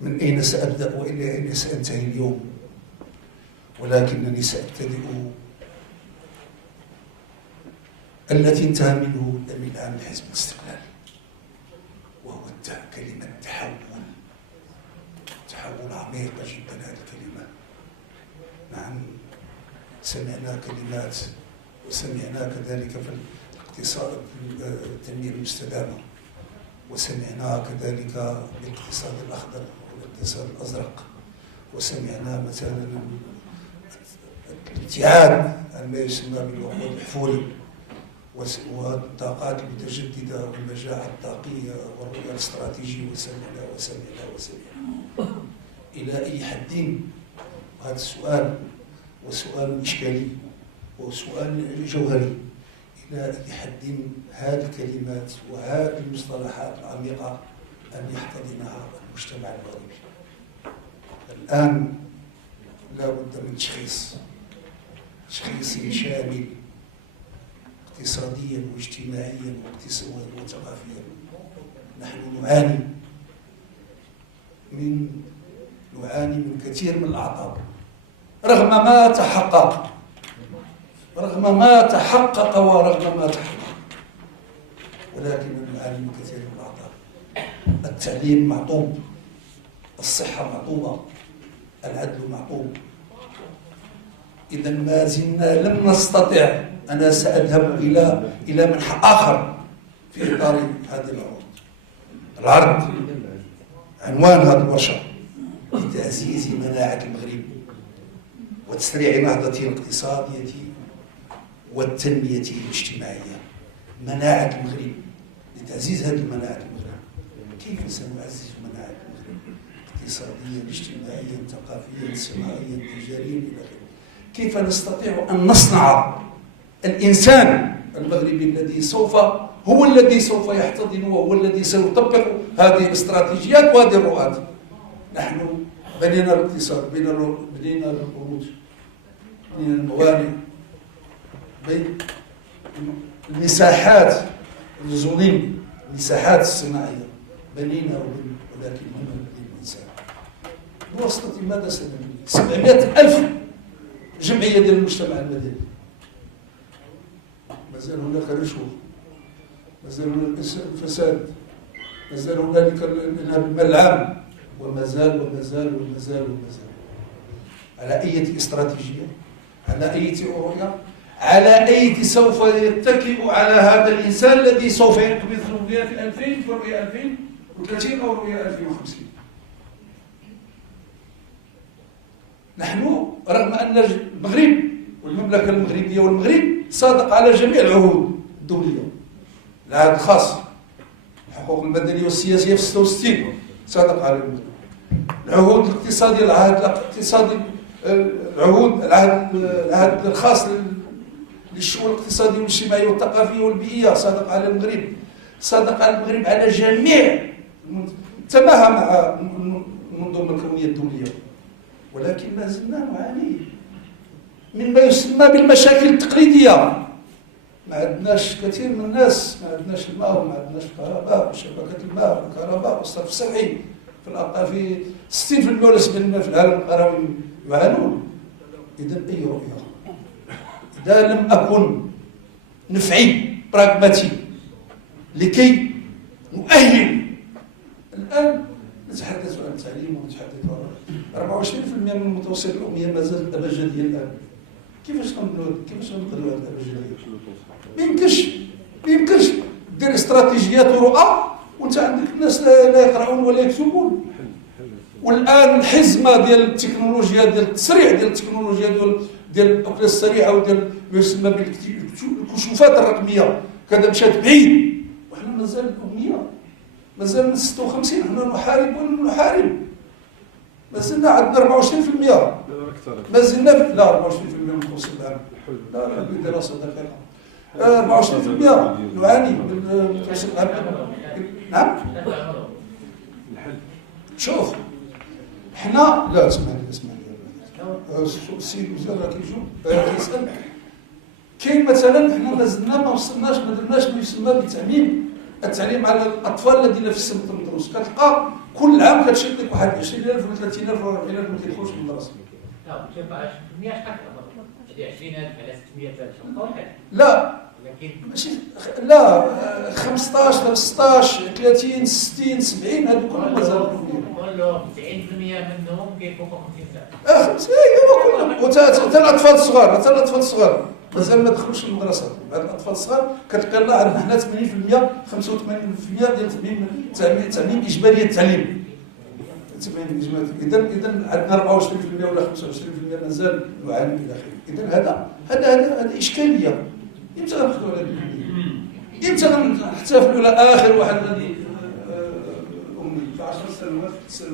من أين سأبدأ وإلى أين سأنتهي اليوم؟ ولكنني سأبتدئ التي انتهى منه الأمين العام لحزب الاستقلال، وهو كلمة تحول عميقة جدا. هذه الكلمة، نعم، سمعنا كلمات وسمعنا كذلك في الاقتصاد التنمية المستدامة، وسمعنا كذلك بالاقتصاد الأخضر والاقتصاد الأزرق، وسمعنا مثلا الابتعاد عن ما يسمى بالوقود الحفوري والطاقات المتجددة والمجاعة الطاقية والرؤية الاستراتيجية، وسمعنا إلى أي حد؟ هذا السؤال وسؤال إشكالي وسؤال جوهري: إلى أي حد هذه الكلمات وهذه المصطلحات العميقة أن يحتضنها المجتمع المغربي؟ الآن لا بد من تشخيص شامل اقتصاديا واجتماعيا وثقافيا. نحن نعاني من كثير من الأعطاب رغم ما تحقق ورغم ما تحقق، ولكن نعاني من كثير من الأعطاب. التعليم معطوب، الصحة معطوبة، العدل معطوب. إذا ما زلنا لم نستطع. أنا سأذهب إلى منحى آخر في إطار هذه العرض. عنوان هذه الورشة: لتعزيز مناعة المغرب وتسريع نهضته الاقتصادية والتنمية الاجتماعية. مناعة المغرب، لتعزيز هذه المناعة المغرب. كيف سنعزز مناعة المغرب؟ اقتصاديا، اجتماعيا، ثقافيا، صناعيا، تجاريا إلى آخره. كيف نستطيع أن نصنع الإنسان المغربي الذي سوف يحتضن وهو الذي سيطبق هذه الاستراتيجيات وهذه الرؤى؟ نحن بنينا الاقتصاد، بنينا القروض، بنينا الموانئ، بين المساحات الظلم، المساحات الصناعية بنينا، ولكن لم نبني الإنسان. بواسطة ماذا سنبني؟ 700,000 جمعية ديال المجتمع المدني. مازال هناك رشوة، مازال هناك الفساد، مازال هنالك المال العام ومازال ومازال ومازال ومازال. على أي استراتيجية، على أي رؤية، على أي سوف يتكئ على هذا الإنسان الذي سوف يقبض الرؤية في 2000 في رؤية 2030 أو رؤية 2050. نحن رغم أن المغرب والمملكة المغربية والمغرب صادق على جميع العهود الدولية، العهد الخاص، الحقوق المدنية والسياسية في 66 صادق على المغرب، العهود الاقتصادية، العهد الاقتصادي، العهد الخاص للشؤون الاقتصادية والاجتماعية والثقافية والبيئية صادق على المغرب، صادق على المغرب على جميع، تماهى مع المنظومة الكونية الدولية، ولكن ما زلنا نعاني من ما يسمى بالمشاكل التقليدية. ما عندناش كثير من الناس، ما عندناش الماء وما عندناش الكهرباء وشبكة الماء والكهرباء والصرف الصحي في في 60% ولا 70% في العالم القروي يعانون. إذا أي رؤية؟ إذا لم أكن نفعي براغماتي لكي نؤهل، الآن نتحدث عن التعليم ونتحدث عن 24% من المتوسط الأمية ما زالت أبجدية الآن. كيفاش نقدروا هذه الأبجدية؟ ما يمكنش دير استراتيجيات ورؤى وانت عندك الناس لا يقرؤون ولا يكتبون. والآن الحزمة ديال التكنولوجيا، ديال التسريع ديال التكنولوجيا، ديال الأكله السريعة وديال ما يسمى بالكشوفات الرقمية كذا مشات بعيد، وحنا مازال الأمية، مازال من 56 حنا نحارب ونحارب، مازلنا عندنا 24%، مازلنا لا 24% من المتوسط العام، لا بدراسة دقيقة 24% نعاني من المتوسط العام. نعم شوف حنا لا اسمعني السيد الوزير كيسأل، كاين مثلا حنا مازلنا ما وصلناش، ما درناش ما يسمى بالتعميم، التعليم على الاطفال الذين في السن الدروس. كتلقى كل عام كتشد لك واحد 20,000 و 30,000 و 40,000 ما كيدخلوش للمدرسه. لا شوف 20% شحال هذه 20,000 على 600,000 لا ماشي لا 15 16 30 60 70 هادو كلهم مازال كلهم 90% منهم كيفوقوا 50,000. حتى الاطفال الصغار، حتى الاطفال الصغار مازال ما دخلوش للمدرسه. بعض الاطفال الصغار كتلقى لنا عندنا حنا 80% 85% ديال تعميم اجباري التعليم. اذا عندنا 24% ولا 25% مازال نعاني الى اخره. اذا هذا اشكاليه. امتى غناخذوا على هذه؟ امتى غنحتفلوا على اخر واحد غادي امي في 10 سنوات 6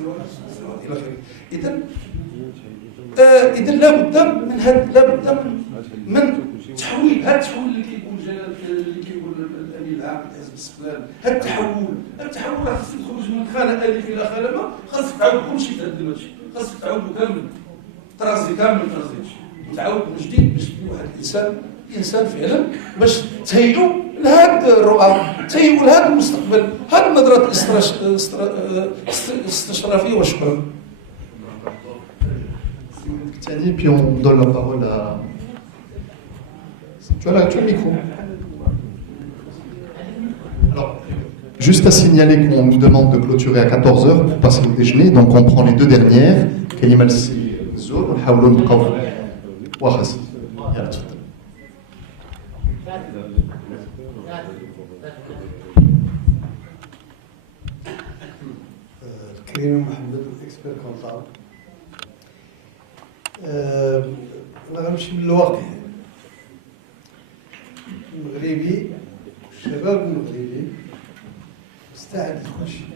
سنوات الى اخره. اذا لابد من تحويل. هذا التحويل اللي كيقول الامين العام لحزب الاستقلال، هذا التحول راه خاص يخرج من خانه الف الى خانه ما، خاصك تعاود كلشي تهدم هادشي، خاصك تعاودو كامل طرازي كامل تعاود من جديد باش تبني واحد الانسان فعلا باش تهيئوا لهذا الرؤى، تهيئوا لهذا المستقبل، هذه النظره الاستشرافيه. وشكرا. Tiani, puis on donne la parole à... Tu as le micro. Alors, juste à signaler qu'on nous demande de clôturer à 14h pour passer au déjeuner, donc on prend les deux dernières. كلمة الزور ونحاولوا نبقاو واخا. يلا تفضل. كريم محمد اكسبير كونتابل. أنا غنمشي من الواقع المغربي، الشباب المغربي مستعد لكل شيء.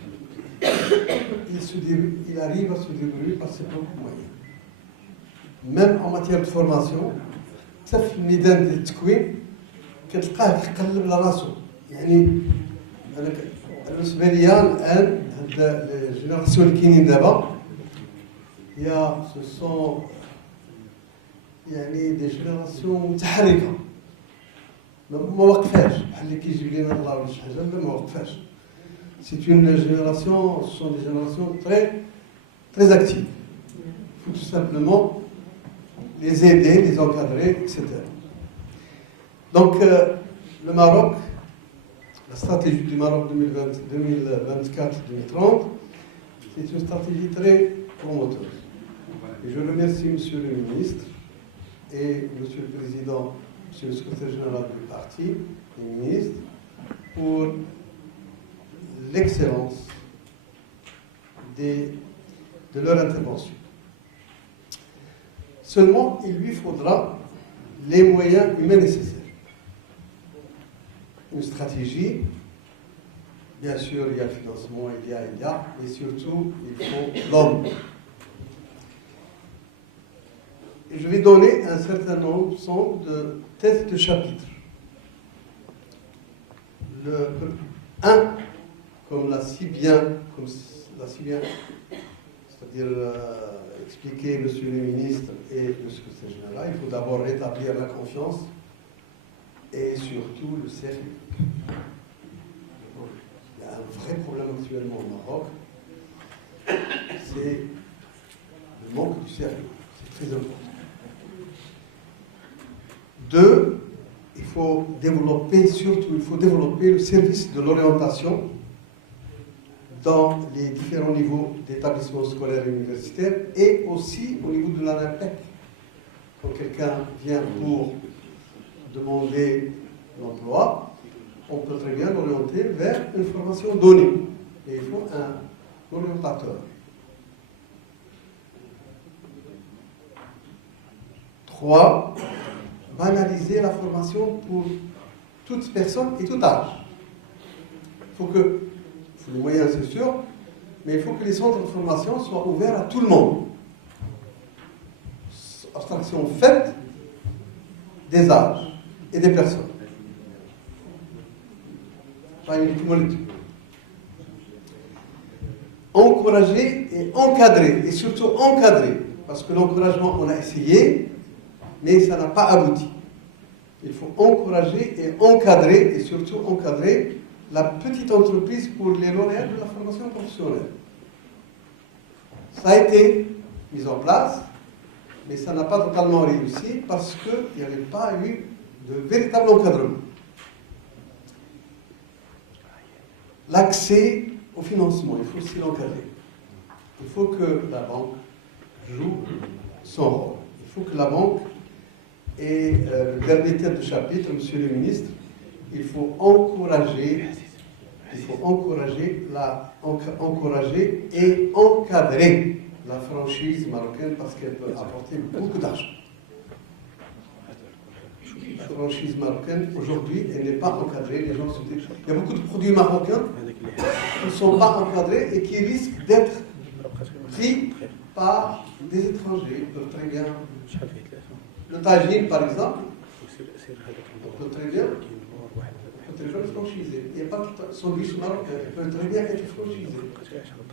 Il arrive à se débrouiller par ses propres moyens. Même en matière de formation، حتى في الميدان ديال التكوين كتلقاه كيقلب على راسو. يعني أنا بالنسبة لي الآن هاد الجينيراسيون اللي كاينين دابا هي سو يعني دي جينيراسيون متحركه ما وقفاش بحال اللي كيجيب لنا الله ولا شي حاجه، لا ما وقفاش. سي اون جينيراسيون سون دي جينيراسيون تري اكتيف. Il faut tout simplement les aider, les encadrer, etc. Donc le Maroc la stratégie du Maroc 2024-2030, c'est une stratégie très promoteuse. Et je remercie Monsieur le ministre et Monsieur le Président, Monsieur le Secrétaire général du parti, et le ministre, pour l'excellence de leur intervention. Seulement, il lui faudra les moyens humains nécessaires. Une stratégie, bien sûr, il y a le financement, il y a, mais surtout, il faut l'homme. Et je vais donner un certain nombre de têtes de chapitre. Le 1, comme l'a si bien, c'est-à-dire expliqué Monsieur le ministre et le secrétaire général, il faut d'abord rétablir la confiance et surtout le sérieux. Il y a un vrai problème actuellement au Maroc, c'est le manque du sérieux. C'est très important. 2, il faut développer le service de l'orientation dans les différents niveaux d'établissements scolaires et universitaires et aussi au niveau de l'ANAPEC. Quand quelqu'un vient pour demander l'emploi, on peut très bien l'orienter vers une formation donnée. Et il faut un orientateur. 3, banaliser la formation pour toute personne et tout âge. Il faut que, les moyens c'est sûr, mais il faut que les centres de formation soient ouverts à tout le monde. Abstraction faite des âges et des personnes. Pas uniquement les deux. Encourager et encadrer, et surtout encadrer, parce que l'encouragement, on a essayé, mais ça n'a pas abouti. Il faut encourager et encadrer, et surtout encadrer la petite entreprise pour les lauréats de la formation professionnelle. Ça a été mis en place, mais ça n'a pas totalement réussi parce qu'il n'y avait pas eu de véritable encadrement. L'accès au financement, il faut aussi l'encadrer. Il faut que la banque joue son rôle. Il faut que la banque, et le dernier tête de chapitre, Monsieur le ministre, il faut encourager et encadrer la franchise marocaine parce qu'elle peut apporter beaucoup d'argent. La franchise marocaine, aujourd'hui, elle n'est pas encadrée. Les gens se disent, il y a beaucoup de produits marocains qui ne sont pas encadrés et qui risquent d'être pris par des étrangers. Ils peuvent très bien. Le tagine, par exemple, on peut très bien être franchisé. Il n'y a pas de sandwich marocain, il peut très bien être franchisé.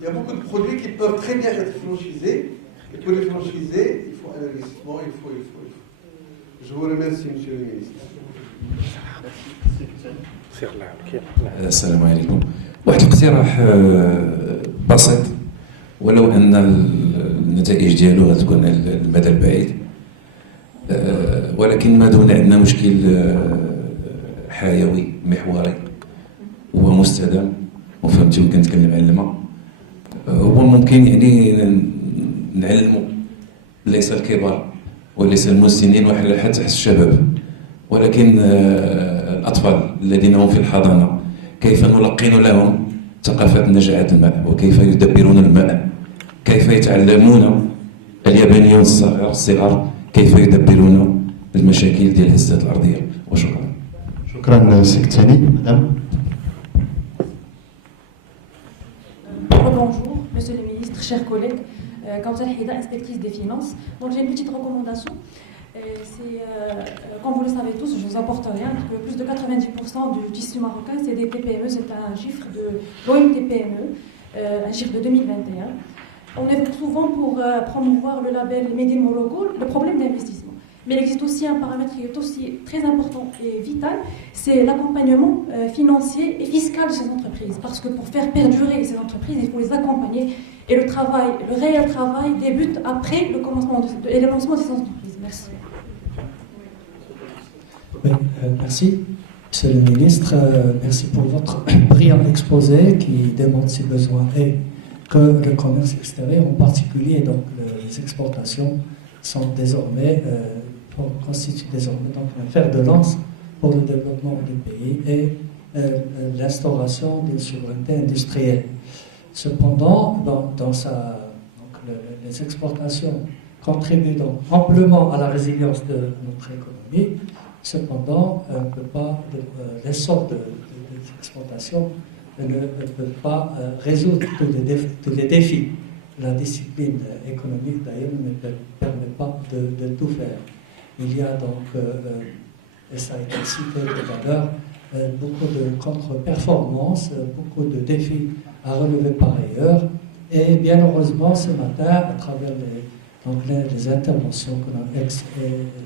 Il y a beaucoup de produits qui peuvent très bien être franchisés. Et pour les franchiser, il faut un investissement, il faut. Je vous remercie, Monsieur le ministre. السلام عليكم. واحد الاقتراح بسيط ولو ان النتائج ديالو غتكون على المدى البعيد ولكن ما دون عندنا مشكل حيوي محوري ومستدام وفهمتي وكنتكلم على الماء هو ممكن يعني نعلموا ليس الكبار وليس المسنين حتى الشباب ولكن الأطفال الذين هم في الحضانة كيف نلقن لهم ثقافة نجاعة الماء وكيف يدبرون الماء كيف يتعلمون اليابانيون الصغار كيف يدبرون المشاكل ديال الهزات الأرضية وشكرا. شكرا سكتاني مدام. Bonjour, Monsieur le Ministre, chers collègues. Kamsa Hida, inspectrice des finances. Donc j'ai une petite recommandation. Comme vous le savez tous, je ne vous apporte rien, que plus de 90% du tissu marocain, c'est des TPME, c'est un chiffre de l'OMT-PME, un chiffre de 2021. On évoque souvent pour promouvoir le label Made in Morocco le problème d'investissement. Mais il existe aussi un paramètre qui est aussi très important et vital, c'est l'accompagnement financier et fiscal de ces entreprises. Parce que pour faire perdurer ces entreprises, il faut les accompagner. Et le réel travail débute après le commencement et le lancement de ces entreprises. Merci. Merci. Monsieur le ministre, merci pour votre brillant exposé qui démontre si besoin est que le commerce extérieur, en particulier donc les exportations, sont désormais constituent désormais donc un fer de lance pour le développement du pays et l'instauration d'une souveraineté industrielle. Cependant, les exportations contribuent donc amplement à la résilience de notre économie. Cependant, l'essor des exportations ne peut pas résoudre tous les défis. La discipline économique, d'ailleurs, ne permet pas de tout faire. Il y a donc, et ça a été cité tout à l'heure, beaucoup de contre-performances, beaucoup de défis à relever par ailleurs. Et bien heureusement, ce matin, à travers les interventions que l'on a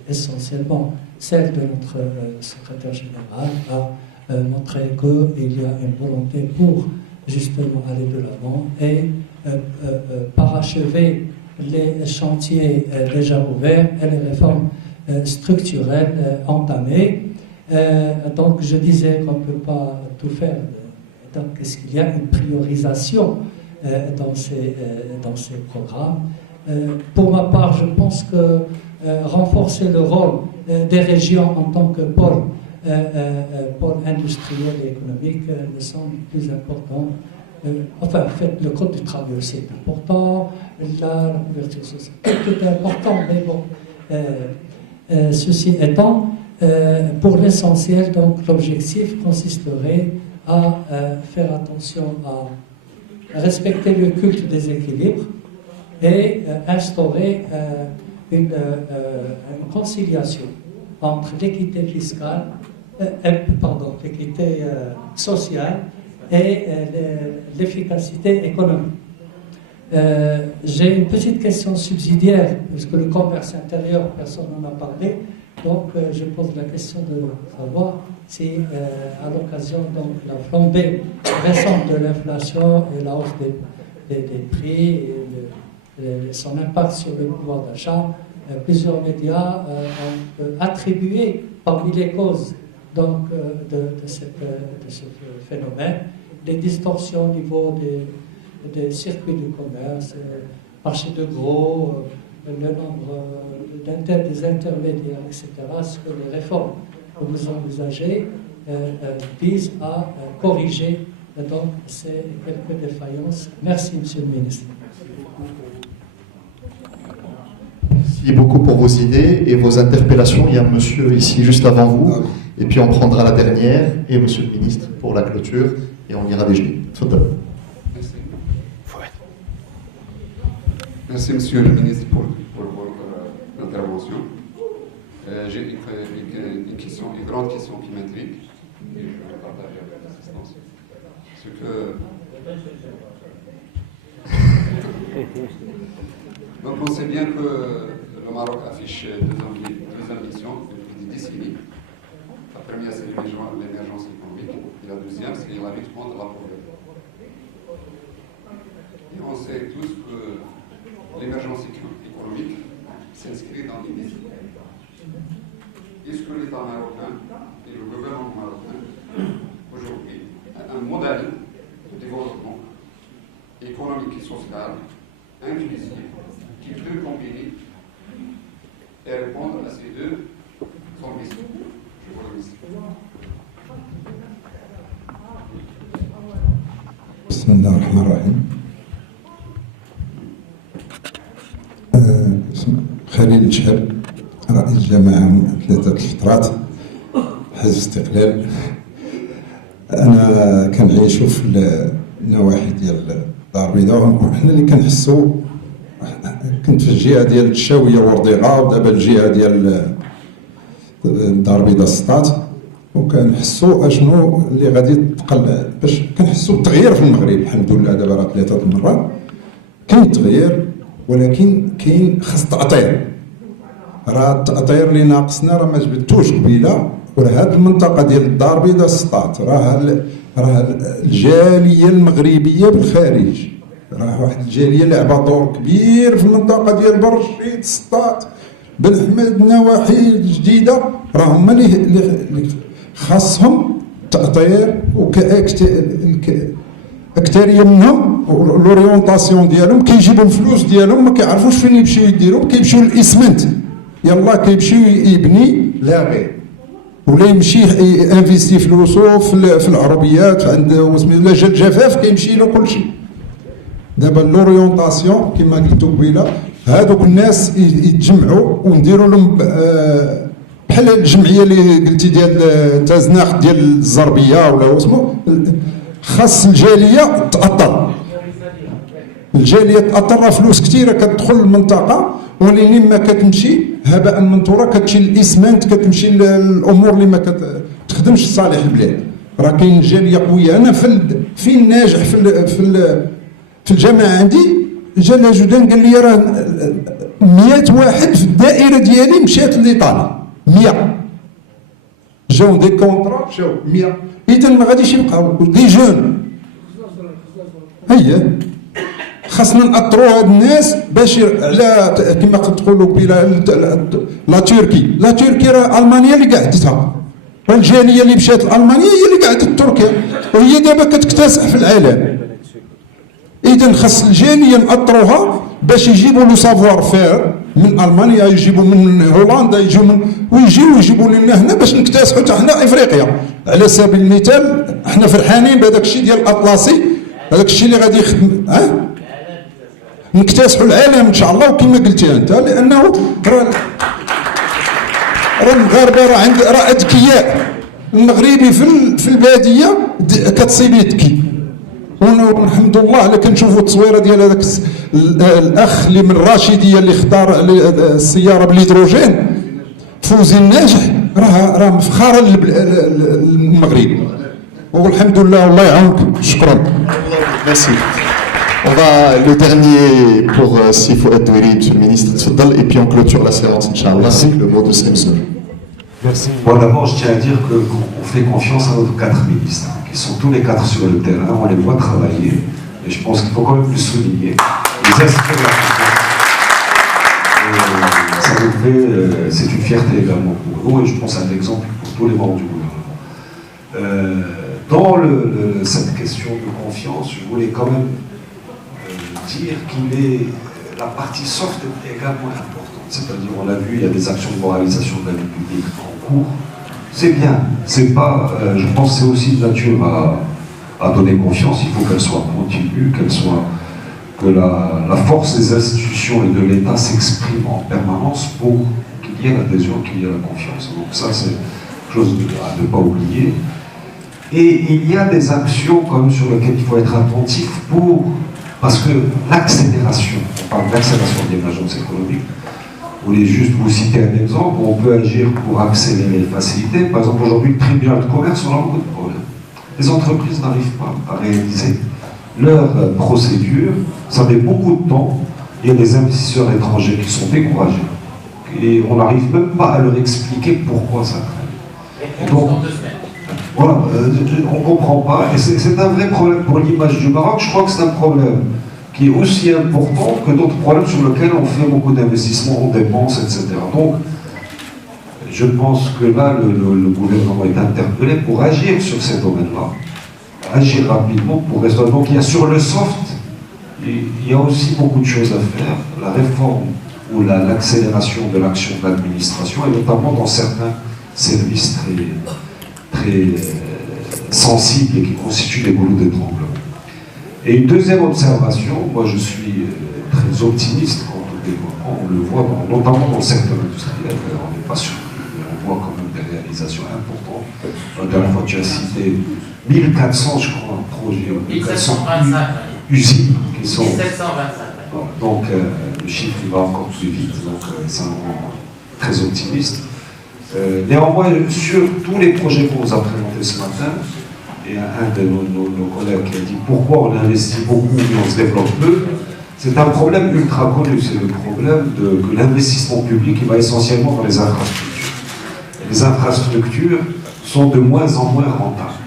essentiellement celle de notre secrétaire général, a montré qu'il y a une volonté pour justement aller de l'avant et parachever les chantiers déjà ouverts et les réformes structurelles entamées. Donc je disais qu'on ne peut pas tout faire. Donc est-ce qu'il y a une priorisation dans ces programmes? Pour ma part, je pense que renforcer le rôle des régions en tant que pôle industriel et économique me semble plus important. Enfin, le code du travail aussi est important, la couverture sociale, tout est important, mais bon, ceci étant, pour l'essentiel, donc l'objectif consisterait à faire attention à respecter le culte des équilibres et instaurer une conciliation entre l'équité fiscale, l'équité sociale et l'efficacité économique. J'ai une petite question subsidiaire, puisque le commerce intérieur, personne n'en a parlé, donc je pose la question de savoir si, à l'occasion de la flambée récente de l'inflation et la hausse des prix, et son impact sur le pouvoir d'achat, plusieurs médias ont attribué parmi les causes donc, de ce phénomène des distorsions au niveau des circuits du commerce, marché de gros, le nombre des intermédiaires, etc. Ce que les réformes que vous envisagez visent à corriger donc ces quelques défaillances. Merci, Monsieur le Ministre. Merci beaucoup pour vos idées et vos interpellations. Il y a un monsieur ici juste avant vous, et puis on prendra la dernière, et Monsieur le Ministre pour la clôture, et on ira déjeuner. Merci. Merci, Monsieur le Ministre, pour votre intervention. J'ai une question, une grande question qui m'intrigue, et je vais partager avec l'assistance. C'est que donc on sait bien que le Maroc affiche deux ambitions depuis des décennies. La première, c'est l'émergence économique, et la deuxième, c'est la lutte contre la pauvreté. Et on sait tous que l'émergence économique s'inscrit dans les défis. Est-ce que l'État marocain et le gouvernement marocain, aujourd'hui, a un modèle de développement économique et social inclusif qui peut combiner et répondre à ces deux ambitions? Je vous remercie. بسم الله الرحمن الرحيم. خليل شهب رئيس جماعة 3 الفترات حزب استقلال. أنا كنعيش في النواحي ديال الدار البيضاء، وحنا اللي كنحسوا كنت في الجهة ديال الشاوية ورديغا، ودابا الجهة ديال الدار البيضاء السطات، وكنحسوا اشنو اللي غادي تقل باش كنحسوا بالتغيير في المغرب. الحمد لله دابا راه 3 المرات كاين تغيير، ولكن كاين خاص تأطير. راه التأطير اللي ناقصنا راه ما جبدتوش قبيله. وراه هاد المنطقه ديال الدار البيضاء السطات راه الجاليه المغربيه بالخارج، راه واحد الجاليه لعبه دور كبير في المنطقه ديال برشيد السطات بن احمد النواحي الجديده، راه هما اللي خاصهم تأطير أكترية منهم لوريونطاسيون ديالهم كيجيبوا الفلوس ديالهم ما كيعرفوش فين يمشيو يديروا كيمشيو للإسمنت يلا كيمشيو يبني لا غير ولا يمشي انفيستي فلوسو في العربيات عند ولا جا الجفاف كيمشي له كل شيء. دابا لوريونطاسيون كما قلتو قبيله هذوك الناس يتجمعوا ونديروا لهم بحال الجمعيه اللي قلتي ديال تازناق ديال الزربيه ولا اسمه خاص الجاليه تاطر. الجاليه تاطر فلوس كثيره كتدخل المنطقه ولين ما كتمشي هباء منثورا كتمشي للاسمنت كتمشي للامور اللي ما كتخدمش لصالح البلاد. راه كاين جاليه قويه. انا فين ناجح في الجامعه عندي جا لاجودان قال لي راه 100 واحد في الدائره ديالي مشات لايطاليا 100 جاو دي كونطرا مشاو 100 اذا ما غاديش يبقاو دي جون. هيا خاصنا نأطروا هاد الناس باش على كما تقولوا قبيله لا تركي راه المانيا اللي قعدتها الجاليه اللي مشات لالمانيا هي اللي قعدت تركيا وهي دابا كتكتسح في العالم. اذا خاص الجاليه نأطروها باش يجيبوا لو سافوار فير من المانيا يجيبوا من هولندا يجيبوا لنا هنا باش نكتسحوا حتى حنا افريقيا. على سبيل المثال احنا فرحانين بهذاك الشيء ديال الاطلسي هذاك الشيء اللي غادي يخدم نكتسحوا العالم ان شاء الله. وكما قلتي انت لانه راه المغاربه راه اذكياء. المغربي في الباديه كتصيب يتكي والحمد لله على كنشوفوا التصويره ديال هذاك الاخ اللي من الراشديه اللي اختار السياره بالهيدروجين فوزي الناجح راه مفخره للمغرب والحمد لله. الله يعاونك. شكرا. Merci. On va le dernier pour si Fouad Doueri, Monsieur le Ministre, et puis on clôture la séance, Inch'Allah, avec le mot de Samson. Merci. Bon, d'abord, je tiens à dire qu'on fait confiance à nos 4 ministres, qui sont tous les 4 sur le terrain, on les voit travailler, et je pense qu'il faut quand même le souligner. Ils inscrivent la confiance. Ça nous fait, c'est une fierté également pour nous, et je pense un exemple pour tous les membres du gouvernement. Dans cette question de confiance, je voulais quand même dire qu'il est la partie soft est également importante. C'est-à-dire, on l'a vu, il y a des actions de moralisation de la vie publique en cours. C'est bien. C'est pas, je pense que c'est aussi de nature à donner confiance. Il faut qu'elle soit continue, que la force des institutions et de l'État s'exprime en permanence pour qu'il y ait l'adhésion, qu'il y ait la confiance. Donc ça, c'est quelque chose à ne pas oublier. Et il y a des actions comme sur lesquelles il faut être attentif parce que l'accélération, on parle d'accélération de l'émergence économique, vous voulez juste vous citer un exemple où on peut agir pour accélérer et faciliter. Par exemple, aujourd'hui, le tribunal de commerce, on a beaucoup de problèmes. Les entreprises n'arrivent pas à réaliser leur procédure, ça met beaucoup de temps. Il y a des investisseurs étrangers qui sont découragés et on n'arrive même pas à leur expliquer pourquoi ça traîne. Donc, voilà, on ne comprend pas, et c'est un vrai problème pour l'image du Maroc. Je crois que c'est un problème qui est aussi important que d'autres problèmes sur lesquels on fait beaucoup d'investissements, on dépense, etc. Donc, je pense que là, le gouvernement est interpellé pour agir sur ces domaines-là, agir rapidement pour résoudre. Donc, il y a sur le soft, il y a aussi beaucoup de choses à faire. La réforme ou l'accélération de l'action de l'administration, et notamment dans certains services très sensibles et qui constituent des boulots d'étranglement. Et une deuxième observation, moi je suis très optimiste quant au développement, on le voit notamment dans le secteur industriel, on n'est pas surpris, mais on voit quand même des réalisations importantes. La dernière fois tu as cité 1400, je crois, projets, 1725 usines qui sont... 1725. Donc le chiffre il va encore plus vite, donc ça me rend très optimiste. Néanmoins, sur tous les projets qu'on vous a présentés ce matin, et un de nos collègues qui a dit pourquoi on investit beaucoup mais on se développe peu, c'est un problème ultra connu, c'est le problème que l'investissement public il va essentiellement dans les infrastructures. Et les infrastructures sont de moins en moins rentables,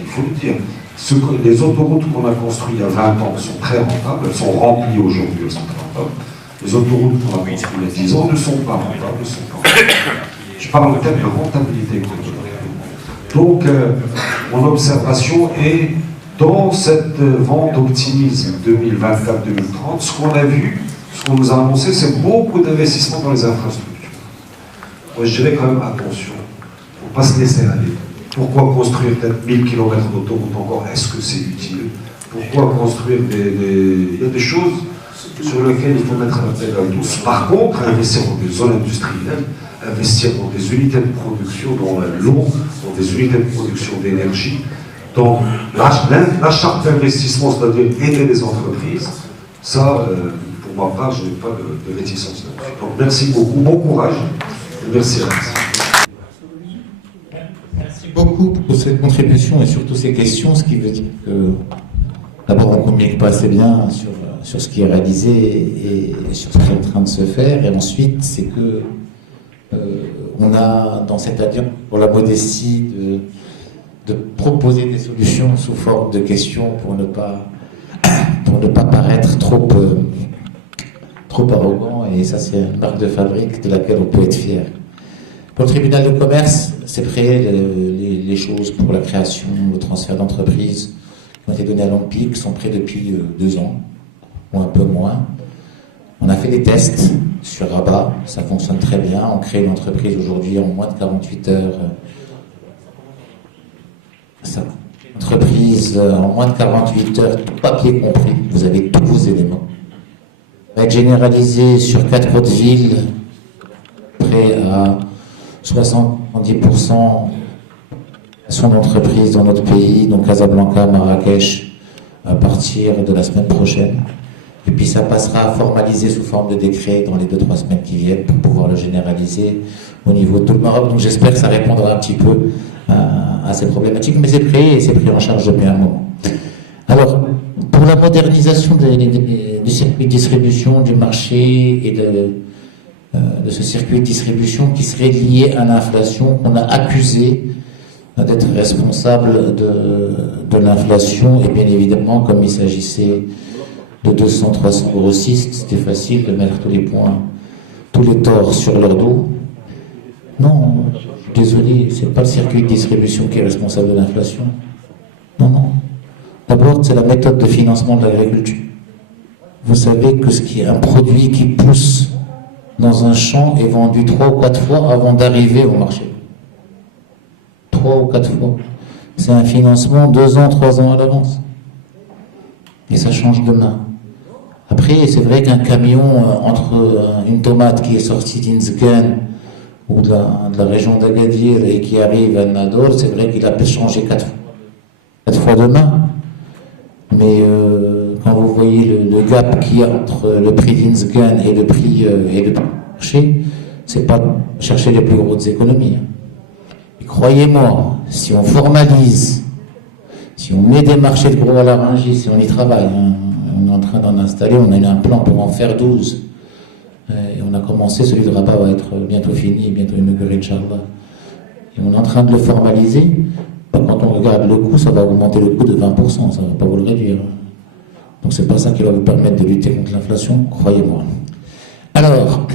il faut le dire. Les autoroutes qu'on a construites il y a 20 ans sont très rentables, elles sont remplies aujourd'hui, elles sont très rentables. Les autoroutes qu'on a construites il y a 10 ans ne sont pas rentables, Je parle en termes de rentabilité. Donc, mon observation est dans cette vente optimisme 2024-2030, ce qu'on a vu, ce qu'on nous a annoncé, c'est beaucoup d'investissements dans les infrastructures. Moi, je dirais quand même attention, il ne faut pas se laisser aller. Pourquoi construire peut-être 1000 km d'autoroute encore? Est-ce que c'est utile? Pourquoi construire il y a des choses sur lesquelles il faut mettre la pédale douce. Par contre, investir dans des zones industrielles, investir dans des unités de production, dans l'eau, dans des unités de production d'énergie, dans la charte d'investissement, c'est-à-dire aider les entreprises, ça, pour ma part, je n'ai pas de réticence là-dessus. Donc merci beaucoup, bon courage, et merci à vous. Merci beaucoup pour cette contribution et surtout ces questions, ce qui veut dire que d'abord on ne communique pas assez bien sur ce qui est réalisé et sur ce qui est en train de se faire, et ensuite c'est que on a dans cette alliance pour la modestie de proposer des solutions sous forme de questions pour ne pas paraître trop arrogant, et ça c'est une marque de fabrique de laquelle on peut être fier. Pour le tribunal de commerce, c'est prêt, les choses pour la création, le transfert d'entreprises qui ont été données à l'Olympique sont prêts depuis 2 ans, ou un peu moins. On a fait des tests sur Rabat, ça fonctionne très bien, on crée une entreprise aujourd'hui en moins de 48 heures. Entreprise en moins de 48 heures, tout papier compris, vous avez tous vos éléments. Ça va être généralisé sur 4 autres villes, près à 70% son entreprise dans notre pays, donc Casablanca, Marrakech, à partir de la semaine prochaine. Et puis ça passera à formaliser sous forme de décret dans les 2-3 semaines qui viennent pour pouvoir le généraliser au niveau de tout le Maroc. Donc j'espère que ça répondra un petit peu à ces problématiques, mais c'est pris et c'est pris en charge depuis un moment. Alors, pour la modernisation du circuit de distribution, du marché et de ce circuit de distribution qui serait lié à l'inflation, qu'on a accusé d'être responsable de l'inflation, et bien évidemment, comme il s'agissait de 200-300 grossistes, c'était facile de mettre tous les torts sur leur dos. Non, désolé, c'est pas le circuit de distribution qui est responsable de l'inflation. Non. D'abord, c'est la méthode de financement de l'agriculture. Vous savez que ce qui est un produit qui pousse dans un champ est vendu 3 ou 4 fois avant d'arriver au marché. 3 ou 4 fois. C'est un financement 2 ans, 3 ans à l'avance. Et ça change demain. Après, c'est vrai qu'un camion entre une tomate qui est sortie d'Inzgan ou de la région d'Agadir et qui arrive à Nador, c'est vrai qu'il a pu changer 4 fois demain. Mais quand vous voyez le gap qu'il y a entre le prix d'Inzgan et le prix marché, c'est pas chercher les plus grosses économies. Et croyez-moi, si on formalise, si on met des marchés de gros à la Rungis, si on y travaille, on est en train d'en installer, on a eu un plan pour en faire 12. Et on a commencé, celui de Rabat va être bientôt fini, bientôt inauguré, Inch'Allah. Et on est en train de le formaliser. Quand on regarde le coût, ça va augmenter le coût de 20%, ça ne va pas vous le réduire. Donc c'est pas ça qui va vous permettre de lutter contre l'inflation, croyez-moi. Alors,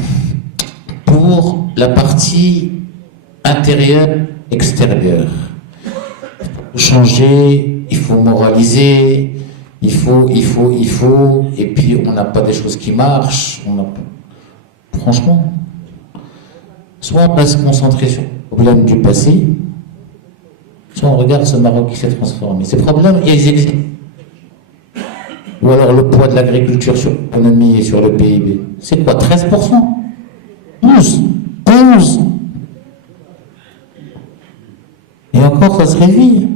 pour la partie intérieure-extérieure, il faut changer, il faut moraliser, il faut, et puis on n'a pas des choses qui marchent, franchement, soit on reste concentré sur le problème du passé, soit on regarde ce Maroc qui s'est transformé. Ces problèmes, ils existent. Ou alors le poids de l'agriculture sur l'économie et sur le PIB. C'est quoi, 13%? 11%? Et encore, ça se réville.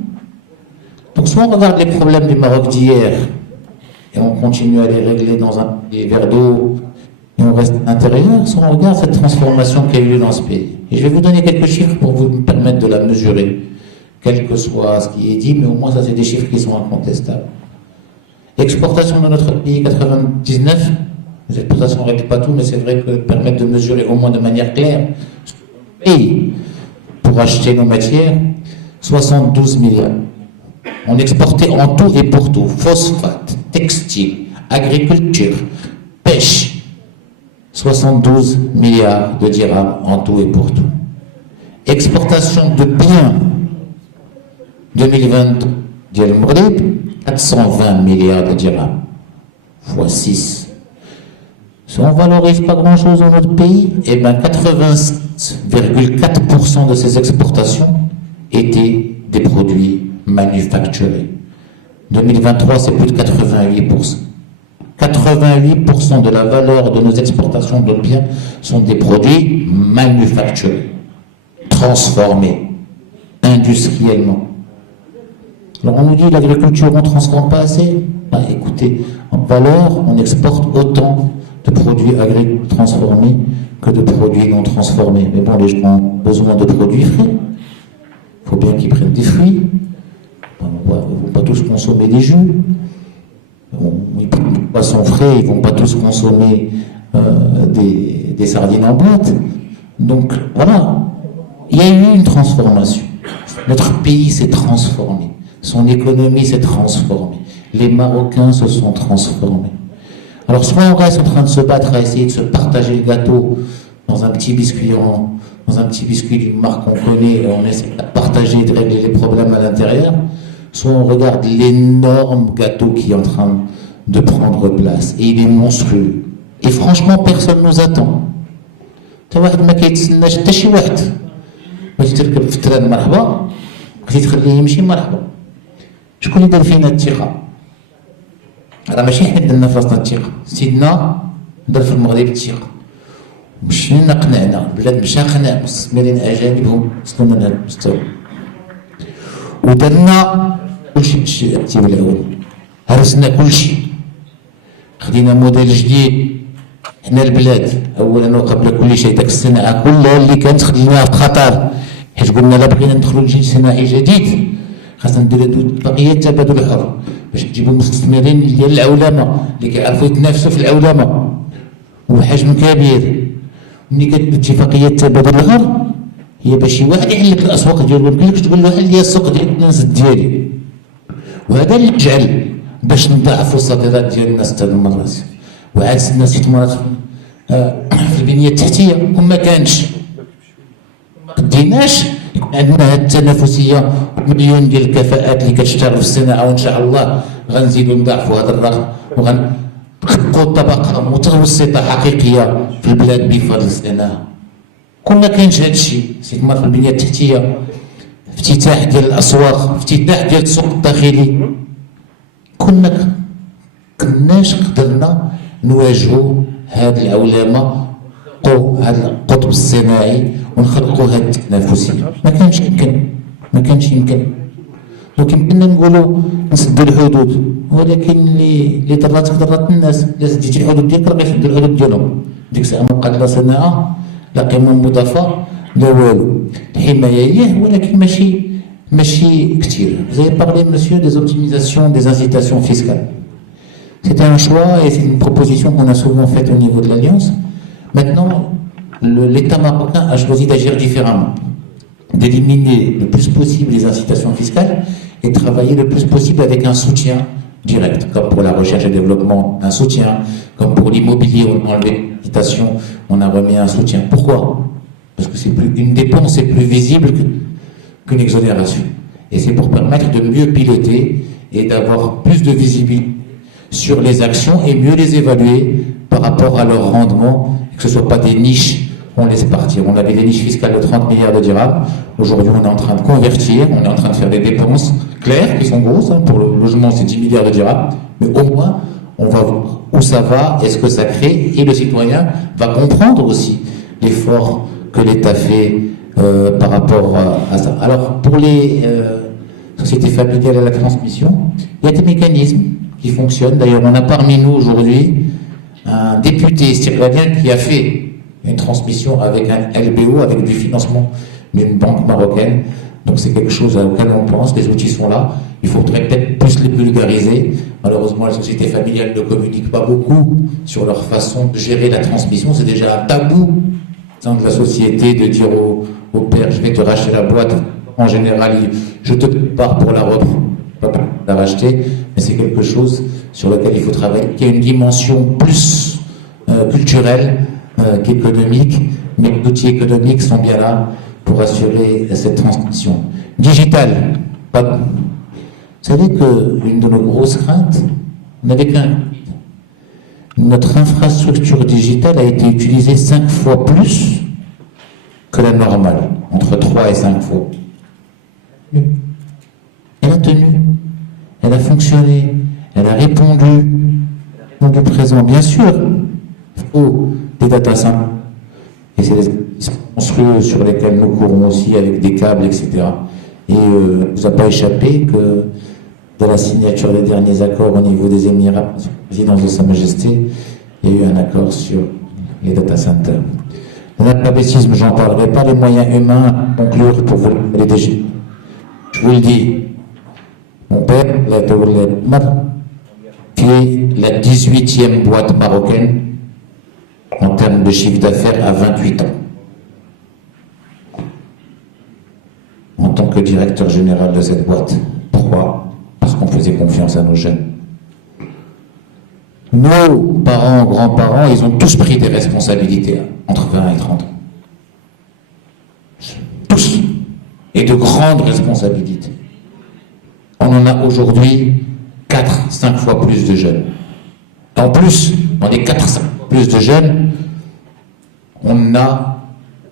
Donc soit on regarde les problèmes du Maroc d'hier, et on continue à les régler dans des verres d'eau, et on reste à l'intérieur, soit on regarde cette transformation qui a eu lieu dans ce pays. Et je vais vous donner quelques chiffres pour vous permettre de la mesurer, quel que soit ce qui est dit, mais au moins ça c'est des chiffres qui sont incontestables. Exportation de notre pays, 99, les exportations ne règlent pas tout, mais c'est vrai que permettre de mesurer au moins de manière claire, et pour acheter nos matières, 72 milliards. On exportait en tout et pour tout, phosphate, textile, agriculture, pêche, 72 milliards de dirhams en tout et pour tout. Exportation de biens, 2022, ديال المغرب 420 milliards de dirhams, fois 6. Si on ne valorise pas grand-chose dans notre pays, eh bien 87,4% de ces exportations étaient des produits manufacturés. 2023, c'est plus de 88%. 88% de la valeur de nos exportations de biens sont des produits manufacturés, transformés, industriellement. Alors on nous dit l'agriculture, on ne transforme pas assez. Bah, écoutez, en valeur, on exporte autant de produits agricoles transformés que de produits non transformés. Mais bon, les gens ont besoin de produits frais. Il faut bien qu'ils prennent des fruits. Ils ne vont pas tous consommer des jus. Ils prennent des poissons frais, ils ne vont pas tous consommer des sardines en boîte. Donc voilà, il y a eu une transformation. Notre pays s'est transformé. Son économie s'est transformée. Les Marocains se sont transformés. Alors soit on reste en train de se battre à essayer de se partager le gâteau dans un petit biscuit d'une marque qu'on connaît et on essaie de partager et de régler les problèmes à l'intérieur, soit on regarde l'énorme gâteau qui est en train de prendre place et il est monstrueux. Et franchement, personne ne nous attend. تا واحد ما كيتسناش حتى شي واحد باش تركب في التران مرحبا بغيتي تخليه يمشي مرحبا. شكون اللي دار فينا الثقه؟ راه ماشي حنا درنا في راسنا الثقه، سيدنا دار في المغرب الثقه. مشينا قنعنا، البلاد مشى قنع مستثمرين اجانب هم وصلوا من هذا المستوى. ودرنا كلشي الترتيب الاول، هرسنا كلشي، خدينا موديل جديد. حنا البلاد اولا وقبل كل شيء داك الصناعه كلها اللي كانت خديناها في خطر، حيت قلنا لا بغينا ندخلوا لشي صناعي جديد خاصنا نديروا بقيه التبادل الحر باش تجيبوا مستثمرين ديال العولمه اللي كيعرفوا يتنافسوا في العولمه وبحجم كبير. ملي كتدير اتفاقيه التبادل الحر هي باش شي واحد يحل لك الاسواق ديالو، ما يمكنلكش تقول له حل لي السوق ديال الناس ديالي. وهذا اللي جعل باش نضاعفوا الصادرات ديال الناس حتى المرات. وعاد الناس استثمارات في البنيه التحتيه وما كانش قديناش يكون عندنا هذه التنافسيه مليون ديال الكفاءات اللي كتشتغل في الصناعه، وان شاء الله غنزيدوا نضاعفوا هذا الرقم وغنخلقوا طبقه متوسطه حقيقيه في البلاد بفضل الصناعه. كون ما كاينش هذا الشيء، استثمار في البنيه التحتيه، افتتاح ديال الاسواق، افتتاح ديال السوق الداخلي، كناش قدرنا نواجهوا هذه العولمه هذا القطب الصناعي ونخلقوا هذه التنافسيه. ما كانش يمكن. دونك يمكننا نقولوا نسدوا الحدود، ولكن اللي ضرات الناس. الا سديتي الحدود ديالك راه غيسدوا الحدود ديالهم. ديك الساعه ما بقات لا صناعه لا قيمه مضافه لا والو. الحمايه هي ولكن ماشي كثير. Vous avez parlé, monsieur, des optimisations, des incitations fiscales. C'était un choix et c'est une proposition qu'on a souvent faite au niveau de l'Alliance. Maintenant, l'État marocain a choisi d'agir différemment, d'éliminer le plus possible les incitations fiscales et de travailler le plus possible avec un soutien direct, comme pour la recherche et développement, un soutien, comme pour l'immobilier, on a enlevé l'incitation, on a remis un soutien. Pourquoi? Parce que une dépense est plus visible qu'une exonération. Et c'est pour permettre de mieux piloter et d'avoir plus de visibilité sur les actions et mieux les évaluer par rapport à leur rendement, et que ce ne soit pas des niches qu'on laisse partir. On avait des niches fiscales de 30 milliards de dirhams. Aujourd'hui, on est en train de convertir, on est en train de faire des dépenses claires qui sont grosses. Pour le logement, c'est 10 milliards de dirhams. Mais au moins, on va voir où ça va et ce que ça crée. Et le citoyen va comprendre aussi l'effort que l'État fait par rapport à ça. Alors, pour les sociétés familiales à la transmission, il y a des mécanismes qui fonctionnent. D'ailleurs, on a parmi nous aujourd'hui un député syrien qui a fait une transmission avec un LBO, avec du financement d'une banque marocaine. Donc c'est quelque chose auquel on pense, les outils sont là. Il faudrait peut-être plus les vulgariser. Malheureusement, les sociétés familiales ne communiquent pas beaucoup sur leur façon de gérer la transmission. C'est déjà un tabou dans la société de dire au père, je vais te racheter la boîte. En général, je te prépare pour la reprendre. La racheter, mais c'est quelque chose sur lequel il faut travailler, qui a une dimension plus culturelle qu'économique, mais les outils économiques sont bien là pour assurer cette transmission. Digital, Vous savez qu'une de nos grosses craintes n'avait qu'un. Notre infrastructure digitale a été utilisée 5 fois plus que la normale, entre 3 et 5 fois. Elle a tenu, elle a fonctionné, elle a répondu présent. Bien sûr, il faut des data centers, et c'est des construits sur lesquels nous courons aussi avec des câbles, etc. Et il ne vous a pas échappé que de la signature des derniers accords au niveau des Émirats, sur la présidence de Sa Majesté, il y a eu un accord sur les data centers. L'analphabétisme, j'en parlerai pas, les moyens humains à conclure pour vous les DG. Je vous le dis, mon père, qui est la 18e boîte marocaine en termes de chiffre d'affaires à 28 ans. En tant que directeur général de cette boîte. Pourquoi? Parce qu'on faisait confiance à nos jeunes. Nos parents, grands-parents, ils ont tous pris des responsabilités entre 20 et 30 ans. Tous. Et de grandes responsabilités. On en a aujourd'hui 4-5 fois plus de jeunes. En plus, dans les 4-5 fois plus de jeunes, on a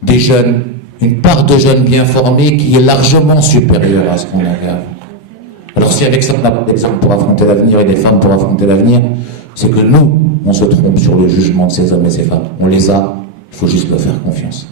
des jeunes, une part de jeunes bien formés qui est largement supérieure à ce qu'on avait avant. Alors si avec ça on n'a pas d'exemple pour affronter l'avenir et des femmes pour affronter l'avenir, c'est que nous, on se trompe sur le jugement de ces hommes et ces femmes. On les a, il faut juste leur faire confiance.